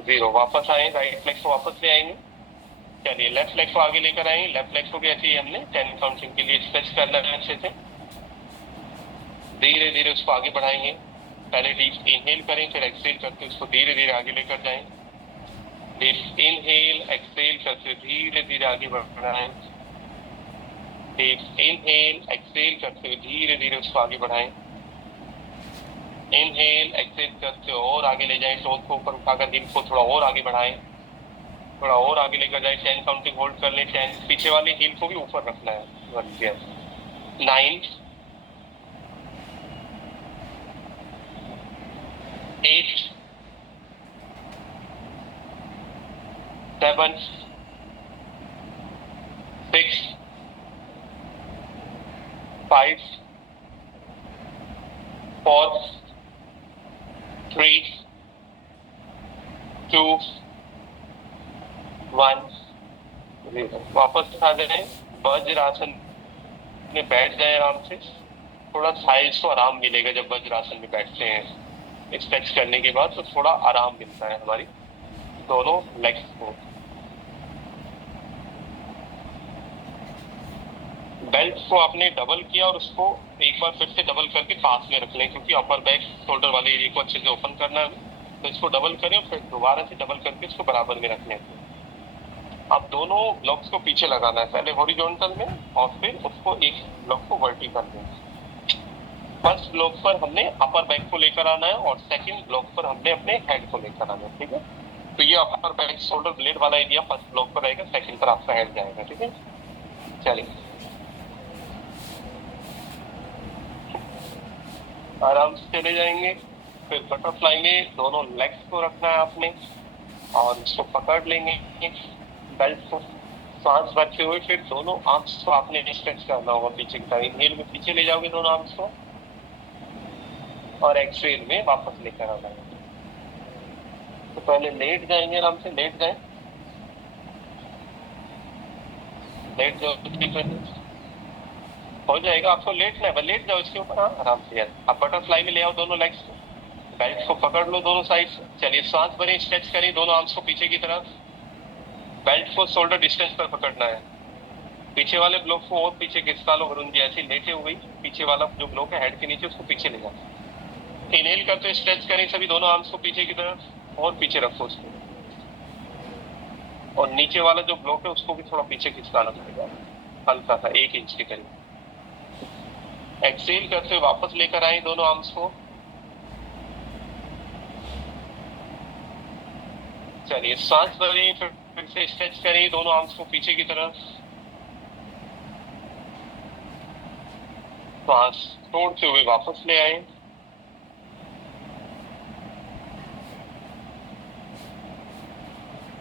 0। वापस आए, राइट लेग को वापस ले आएंगे। चलिए लेफ्ट लेग को आगे लेकर आएंगे। लेफ्ट लेग को भी ऐसे ही हमने 10 काउंटिंग के लिए स्ट्रेच करना है अच्छे से। धीरे धीरे उसको आगे बढ़ाएंगे। पहले डीप इनहेल करें, फिर एक्सहेल करके उसको धीरे धीरे आगे लेकर जाएं। डीप इनहेल, एक्सहेल करते धीरे धीरे आगे बढ़ाएं। डीप इनहेल, एक्सहेल करते धीरे धीरे उसको आगे बढ़ाएं। इनहेल, एक्सहेल करते और आगे ले जाएं। टोन को ऊपर उठाकर हिल को थोड़ा और आगे बढ़ाएं, थोड़ा और आगे लेकर जाएं। 10 काउंटिंग होल्ड कर लें। 10, पीछे वाली हील को भी ऊपर रखना है। 9, 8, 7, 6, 5, 4, 3, 2, 1। वापस आ जाए, वज्रासन में बैठ जाए आराम से। थोड़ा थाइस को आराम मिलेगा जब वज्रासन में बैठते हैं स्ट्रेच करने के बाद, तो थोड़ा आराम मिलता है हमारी दोनों लेग्स को। बेल्ट को आपने डबल किया और उसको एक बार फिर से डबल करके पास में रख लें, क्योंकि अपर बैक शोल्डर वाले एरिया को अच्छे से ओपन करना है। तो इसको डबल करें और फिर दोबारा से डबल करके इसको बराबर में रख लें। अब दोनों ब्लॉक्स को पीछे लगाना है, पहले हॉरिजॉन्टल में और फिर उसको एक ब्लॉक को वर्टिकल में। फर्स्ट ब्लॉक पर हमने अपर बैक को लेकर आना है और सेकंड ब्लॉक पर हमने अपने हेड को लेकर आना है। ठीक है, तो ये अपर बैक शोल्डर ब्लेड वाला एरिया फर्स्ट ब्लॉक पर रहेगा, सेकंड पर आपका हेड जाएगा। ठीक है, चलिए आराम से चले जाएंगे। फिर बटरफ्लाई में दोनों लेग्स को रखना है आपने और इसको पकड़ लेंगे बेल्ट को, सांस भरते हुए। फिर दोनों आर्म्स को आपने स्ट्रेच करना होगा पीछे की तरफ। इनहेल में पीछे ले जाओगे दोनों आर्म्स को और एक्सहेल में वापस लेकर आना है। तो पहले लेट जाएंगे, आराम से लेट जाए, लेट जाओ। ठीक है, हो जाएगा। आपको लेटना है, लेट जाओ इसके ऊपर। हाँ, आराम से। अब बटरफ्लाई में ले आओ दोनों लेग्स को, बेल्ट को पकड़ लो दोनों साइड से। चलिए सांस भरें, स्ट्रेच करें दोनों आर्म्स को पीछे की तरफ। बेल्ट को शोल्डर डिस्टेंस पर पकड़ना है। पीछे वाले ब्लॉक को और पीछे खिसका लो, वरुण जी ऐसे लेटे हुए पीछे वाला जो ब्लॉक है हेड के नीचे, उसको पीछे ले जाओ। इनहेल करते स्ट्रेच करें सभी दोनों आर्म्स को पीछे की तरफ और पीछे रखो उसको। और नीचे वाला जो ब्लॉक है उसको भी थोड़ा पीछे खिसकाना पड़ेगा, हल्का सा 1 इंच के करीब। एक्सहेल करते हुए वापस लेकर आए दोनों आर्म्स को। चलिए सांस भरें, फिर से स्ट्रेच करें दोनों आर्म्स को पीछे की तरफ। सांस छोड़ते हुए वापस ले आए।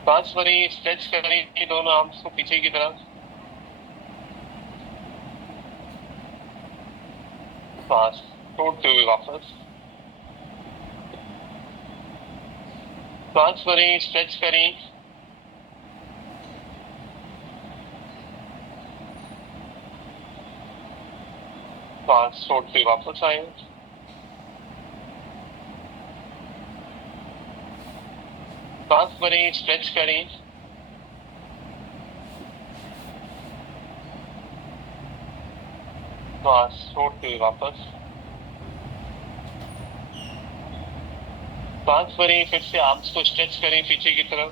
सांस भरें, स्ट्रेच करें दोनों आर्म्स को पीछे की तरफ। सांस छोड़ते हुए वापस। सांस भरें, स्ट्रेच करें। सांस छोड़ते वापस आए। सांस भरें, स्ट्रेच करें। सांस छोड़ते हुए वापस। सांस भरें, फिर से आर्म्स को स्ट्रेच करें पीछे की तरफ।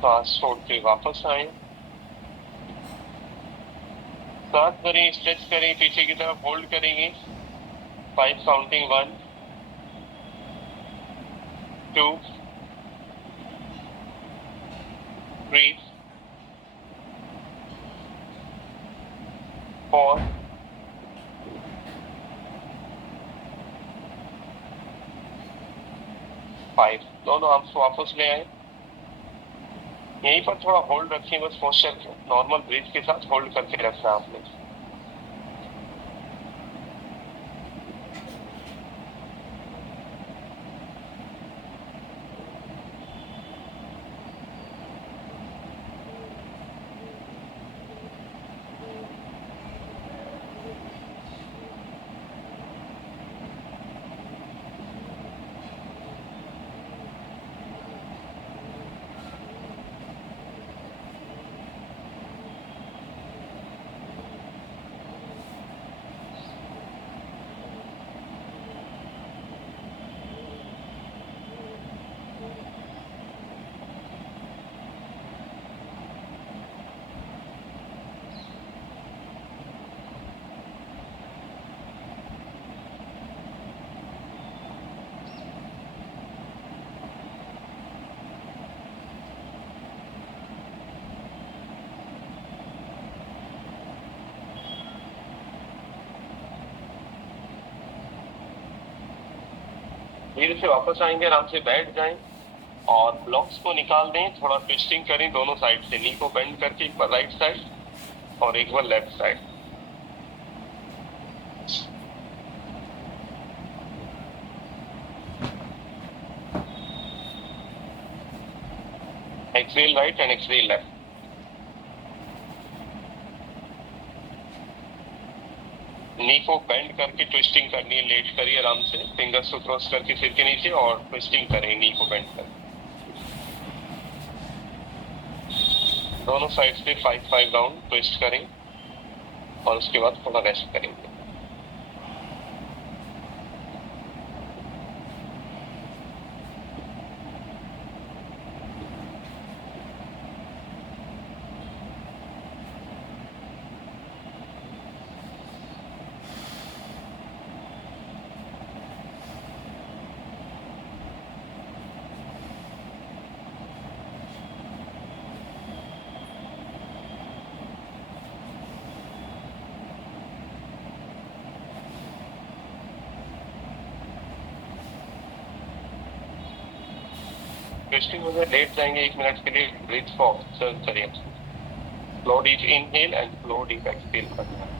सांस छोड़ के वापस आए। सांस भरें, स्ट्रेच करें पीछे की तरफ, होल्ड करेंगे 5 काउंटिंग 1 2 3 4 5। दोनों आर्म्स को वापस ले आए। यहीं पर थोड़ा होल्ड रखिए, बस पोस्चर नॉर्मल ब्रीथ के साथ होल्ड करके रखना है आपने। धीरे से वापस आएंगे, आराम से बैठ जाएं और ब्लॉक्स को निकाल दें। थोड़ा ट्विस्टिंग करें दोनों साइड से, नी को बेंड करके एक बार राइट साइड और एक बार left side. Exhale right and exhale left. Knee को बेंड करके ट्विस्टिंग करनी है, लेट करिए आराम से, फिंगर्स को क्रॉस करके सिर के नीचे और ट्विस्टिंग करें नी को बेंड करके। दोनों साइड से 5-5 राउंड ट्विस्ट करें और उसके बाद थोड़ा रेस्ट करेंगे। ट्विस्टिंग हो जाए, लेट जाएंगे 1 मिनट के लिए, ब्रीथ को ऑब्जर्व करिए। Slow deep inhale and slow deep exhale करना है।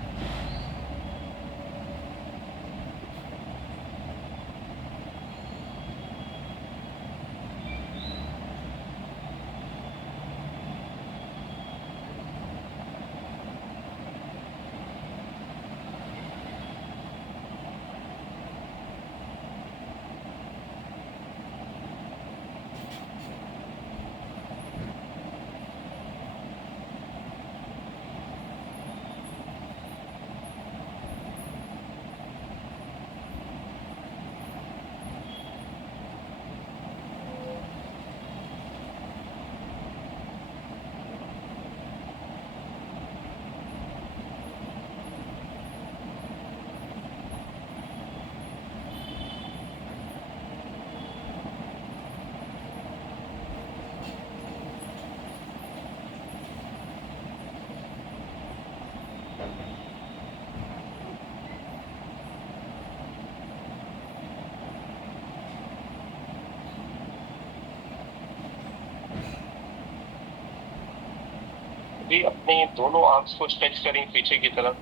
भी अपने दोनों आर्म्स को स्ट्रेच करें पीछे की तरफ,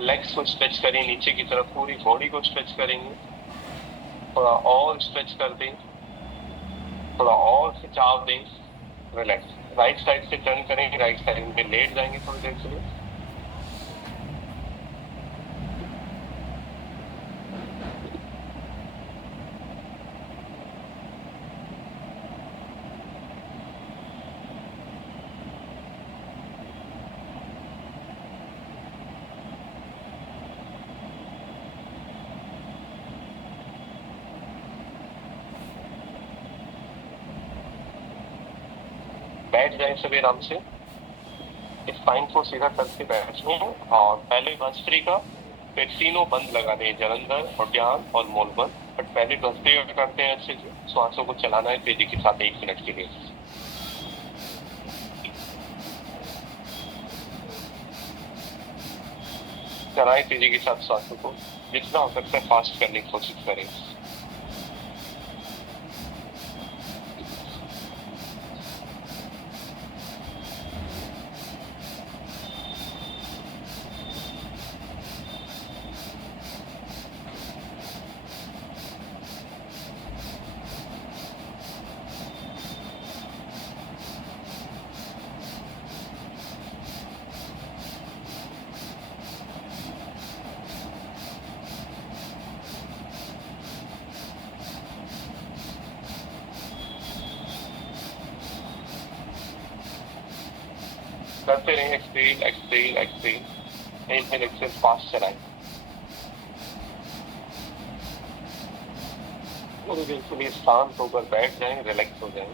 लेग्स को स्ट्रेच करें नीचे की तरफ, पूरी बॉडी को स्ट्रेच करेंगे। थोड़ा और स्ट्रेच कर दें, थोड़ा और खिंचाव दें, रिलैक्स। राइट साइड से टर्न करें, राइट साइड में लेट जाएंगे थोड़ी देर के लिए। बैठ जाए सभी आराम से, स्पाइन को सीधा करके बैठे हैं और पहले भस्त्रिका, फिर तीनों बंद लगाने हैं, जलंधर और ध्यान और मूलबंद। बट पहले भस्त्रिका करते हैं अच्छे से, श्वासों को चलाना है तेजी के साथ 1 मिनट के लिए। चलाएं तेजी के साथ श्वासों को, जितना हो सकता है फास्ट करने की कोशिश करें। करते रहे, exhale exhale exhale, inhale exhale, fast चलाएं। थोड़ी देर के लिए शांत होकर बैठ जाएं, रिलैक्स हो जाएं।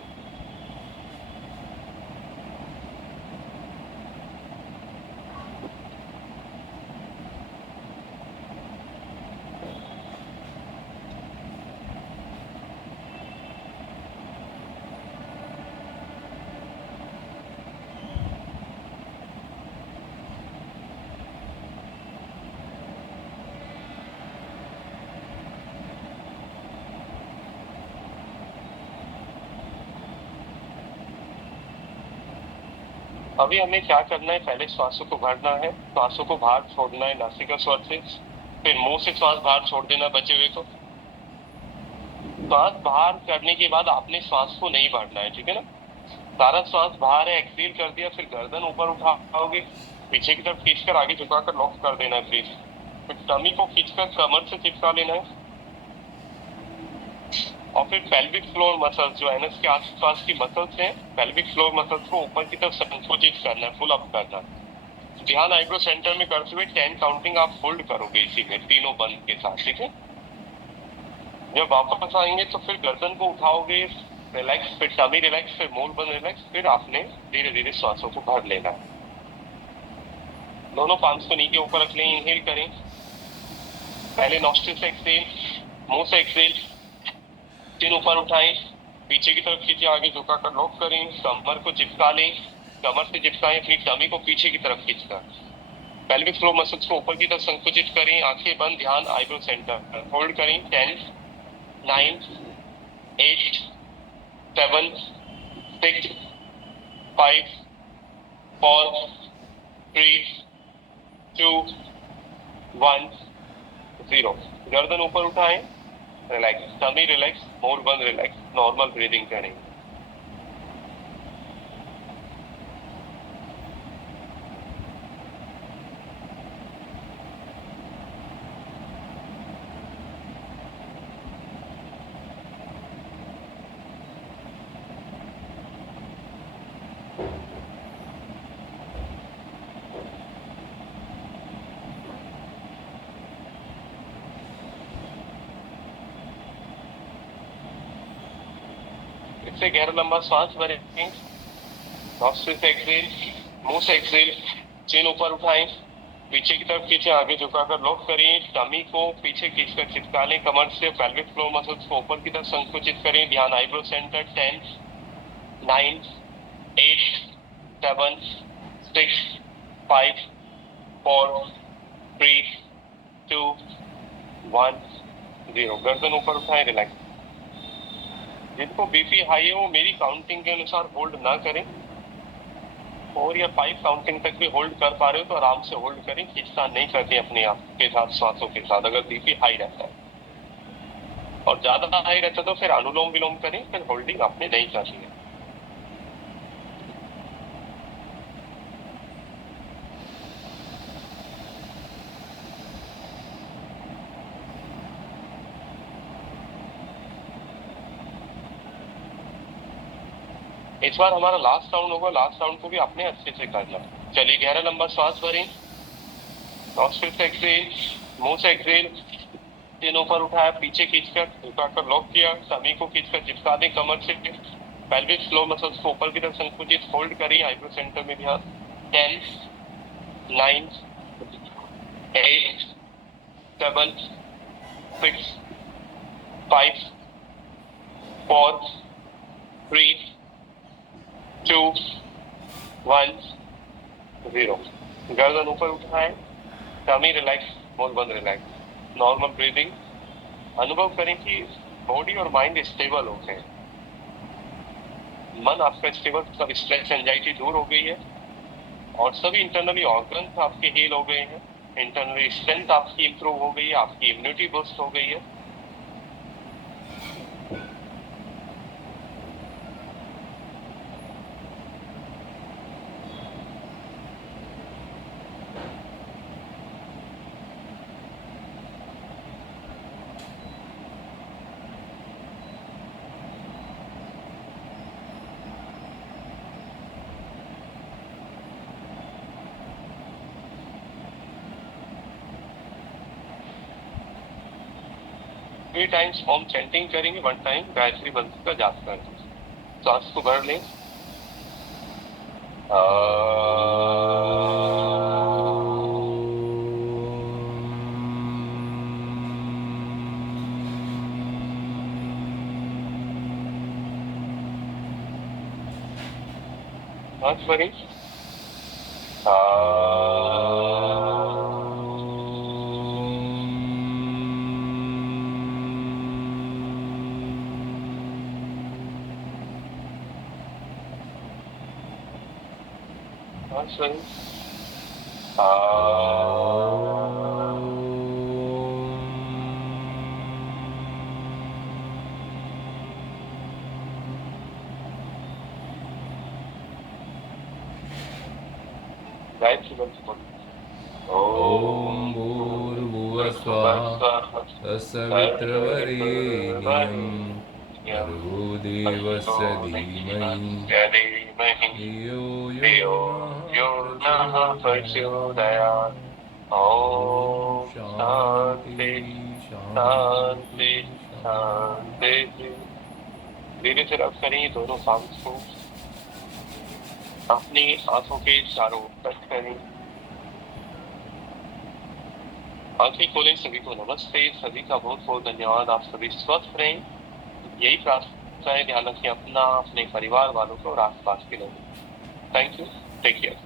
अभी हमें क्या करना है, पहले श्वासों को भरना है, श्वासों को बाहर छोड़ना है नासिका स्वर से, फिर मुंह से श्वास बाहर छोड़ देना बचे हुए को। श्वास बाहर करने के बाद आपने श्वास को नहीं भरना है, ठीक है ना। सारा श्वास बाहर है, एक्सहेल कर दिया, फिर गर्दन ऊपर उठाओगे, पीछे की तरफ खींचकर आगे झुकाकर लॉक कर देना है प्लीज। फिर टमी को खींचकर कमर से चिपका लेना है और फिर पेल्विक फ्लोर मसल्स जो एनस के आसपास की मसल्स हैं, पेल्विक फ्लोर मसल्स को ऊपर की तरफ संकुचित करना है, फुल अप करना है। ध्यान आईब्रो सेंटर में करते हुए 10 काउंटिंग आप होल्ड करोगे इसी में, तीनों बंद के साथ, ठीक है। जब वापस आएंगे तो फिर गर्दन को उठाओगे, रिलैक्स, फिर टमी रिलैक्स, फिर मूल बंद रिलैक्स, फिर आपने धीरे धीरे श्वासों को भर लेना है। दोनों पांच को नी के ऊपर रख लें, इनहेल करें, पहले नॉस्ट्रिल से एक्सहेल, मुंह से एक्सहेल, चिन ऊपर उठाएं, पीछे की तरफ खींचे, आगे झुकाकर लॉक करें, कमर को चिपका लें, कमर से चिपकाएं, अपनी टमी को पीछे की तरफ खींचकर पेल्विक फ्लोर मसल्स को ऊपर की तरफ संकुचित करें, आंखें बंद, ध्यान आईब्रो सेंटर, होल्ड करें, 10 9 8 7 6 5 4 3 2 1 0। गर्दन ऊपर उठाएं, रिलैक्स, टमी रिलैक्स, मोर बंद रिलैक्स, नॉर्मल ब्रीदिंग करें। इससे गहरा लंबा सांस भरेंगे, नॉस्ट्रिल से एक्सहेल, मुंह से एक्सहेल, चिन ऊपर उठाएं, पीछे की तरफ खींचे, आगे झुकाकर लॉक करें, टमी को पीछे खींचकर चिपका लें, कमर से पेल्विक फ्लोर मसल्स को ऊपर की तरफ संकुचित करें, ध्यान आईब्रो सेंटर, 10 9 8 7 6 5 4 3 2 1 0। गर्दन ऊपर उठाएं, रिलैक्स। जिनको बीपी हाई है वो मेरी काउंटिंग के अनुसार होल्ड ना करें, और या 5 काउंटिंग तक भी होल्ड कर पा रहे हो तो आराम से होल्ड करें, खींचतान नहीं करते अपने आप के साथ श्वासों के साथ, अगर बीपी हाई रहता है। और ज्यादा हाई रहता है तो फिर अनुलोम विलोम करें, फिर होल्डिंग आपने नहीं करनी है। इस बार हमारा लास्ट राउंड होगा, लास्ट राउंड को भी आपने अच्छे से करना। चलिए, गहरा लंबा सांस भरें, नॉस्ट्रिल से एक्सहेल, मुंह से एक्सहेल, चिन ऊपर उठाया, पीछे खींचकर झुकाकर लॉक किया, टमी को खींचकर चिपका दें कमर से, पेल्विक फ्लोर मसल्स को ऊपर की तरफ संकुचित होल्ड करिए, आईब्रो सेंटर में ध्यान। 10 9 8 7 6 5 4 3 2 1 0। गर्दन ऊपर उठाएं, टमी रिलैक्स, मोलबंद रिलैक्स। Normal breathing. अनुभव करें कि बॉडी और माइंड स्टेबल हो गए, मन आपका स्टेबल, सब स्ट्रेस एंजाइटी दूर हो गई है और सभी इंटरनली ऑर्गन्स आपके हील हो गए हैं, इंटरनली स्ट्रेंथ आपकी इंप्रूव हो गई है, आपकी इम्यूनिटी बूस्ट हो गई है। थ्री टाइम्स ओम चैंटिंग करेंगे, 1 टाइम गायत्री मंत्र का जाप करेंगे। सांस को भर लें। सांस भरें। सांस भरें। गायत्री मंत्र बोलें। ॐ भूर्भुवस्वः तत्सवितुर्वरेण्यं भर्गो देवस्य धीमहि धियो यो नः प्रचोदयात्। ओम शान्ति शांति शान्ति। शांति। धीरे से रब करें दोनों सांस को, अपनी आंखों के चारों ओर टच करें। आंखें खोलें। सभी को नमस्ते, सभी का बहुत बहुत धन्यवाद। आप सभी स्वस्थ रहें, यही प्रार्थना है। ध्यान रखें अपना, अपने परिवार वालों को और आसपास के लोगों को। Thank you, take care.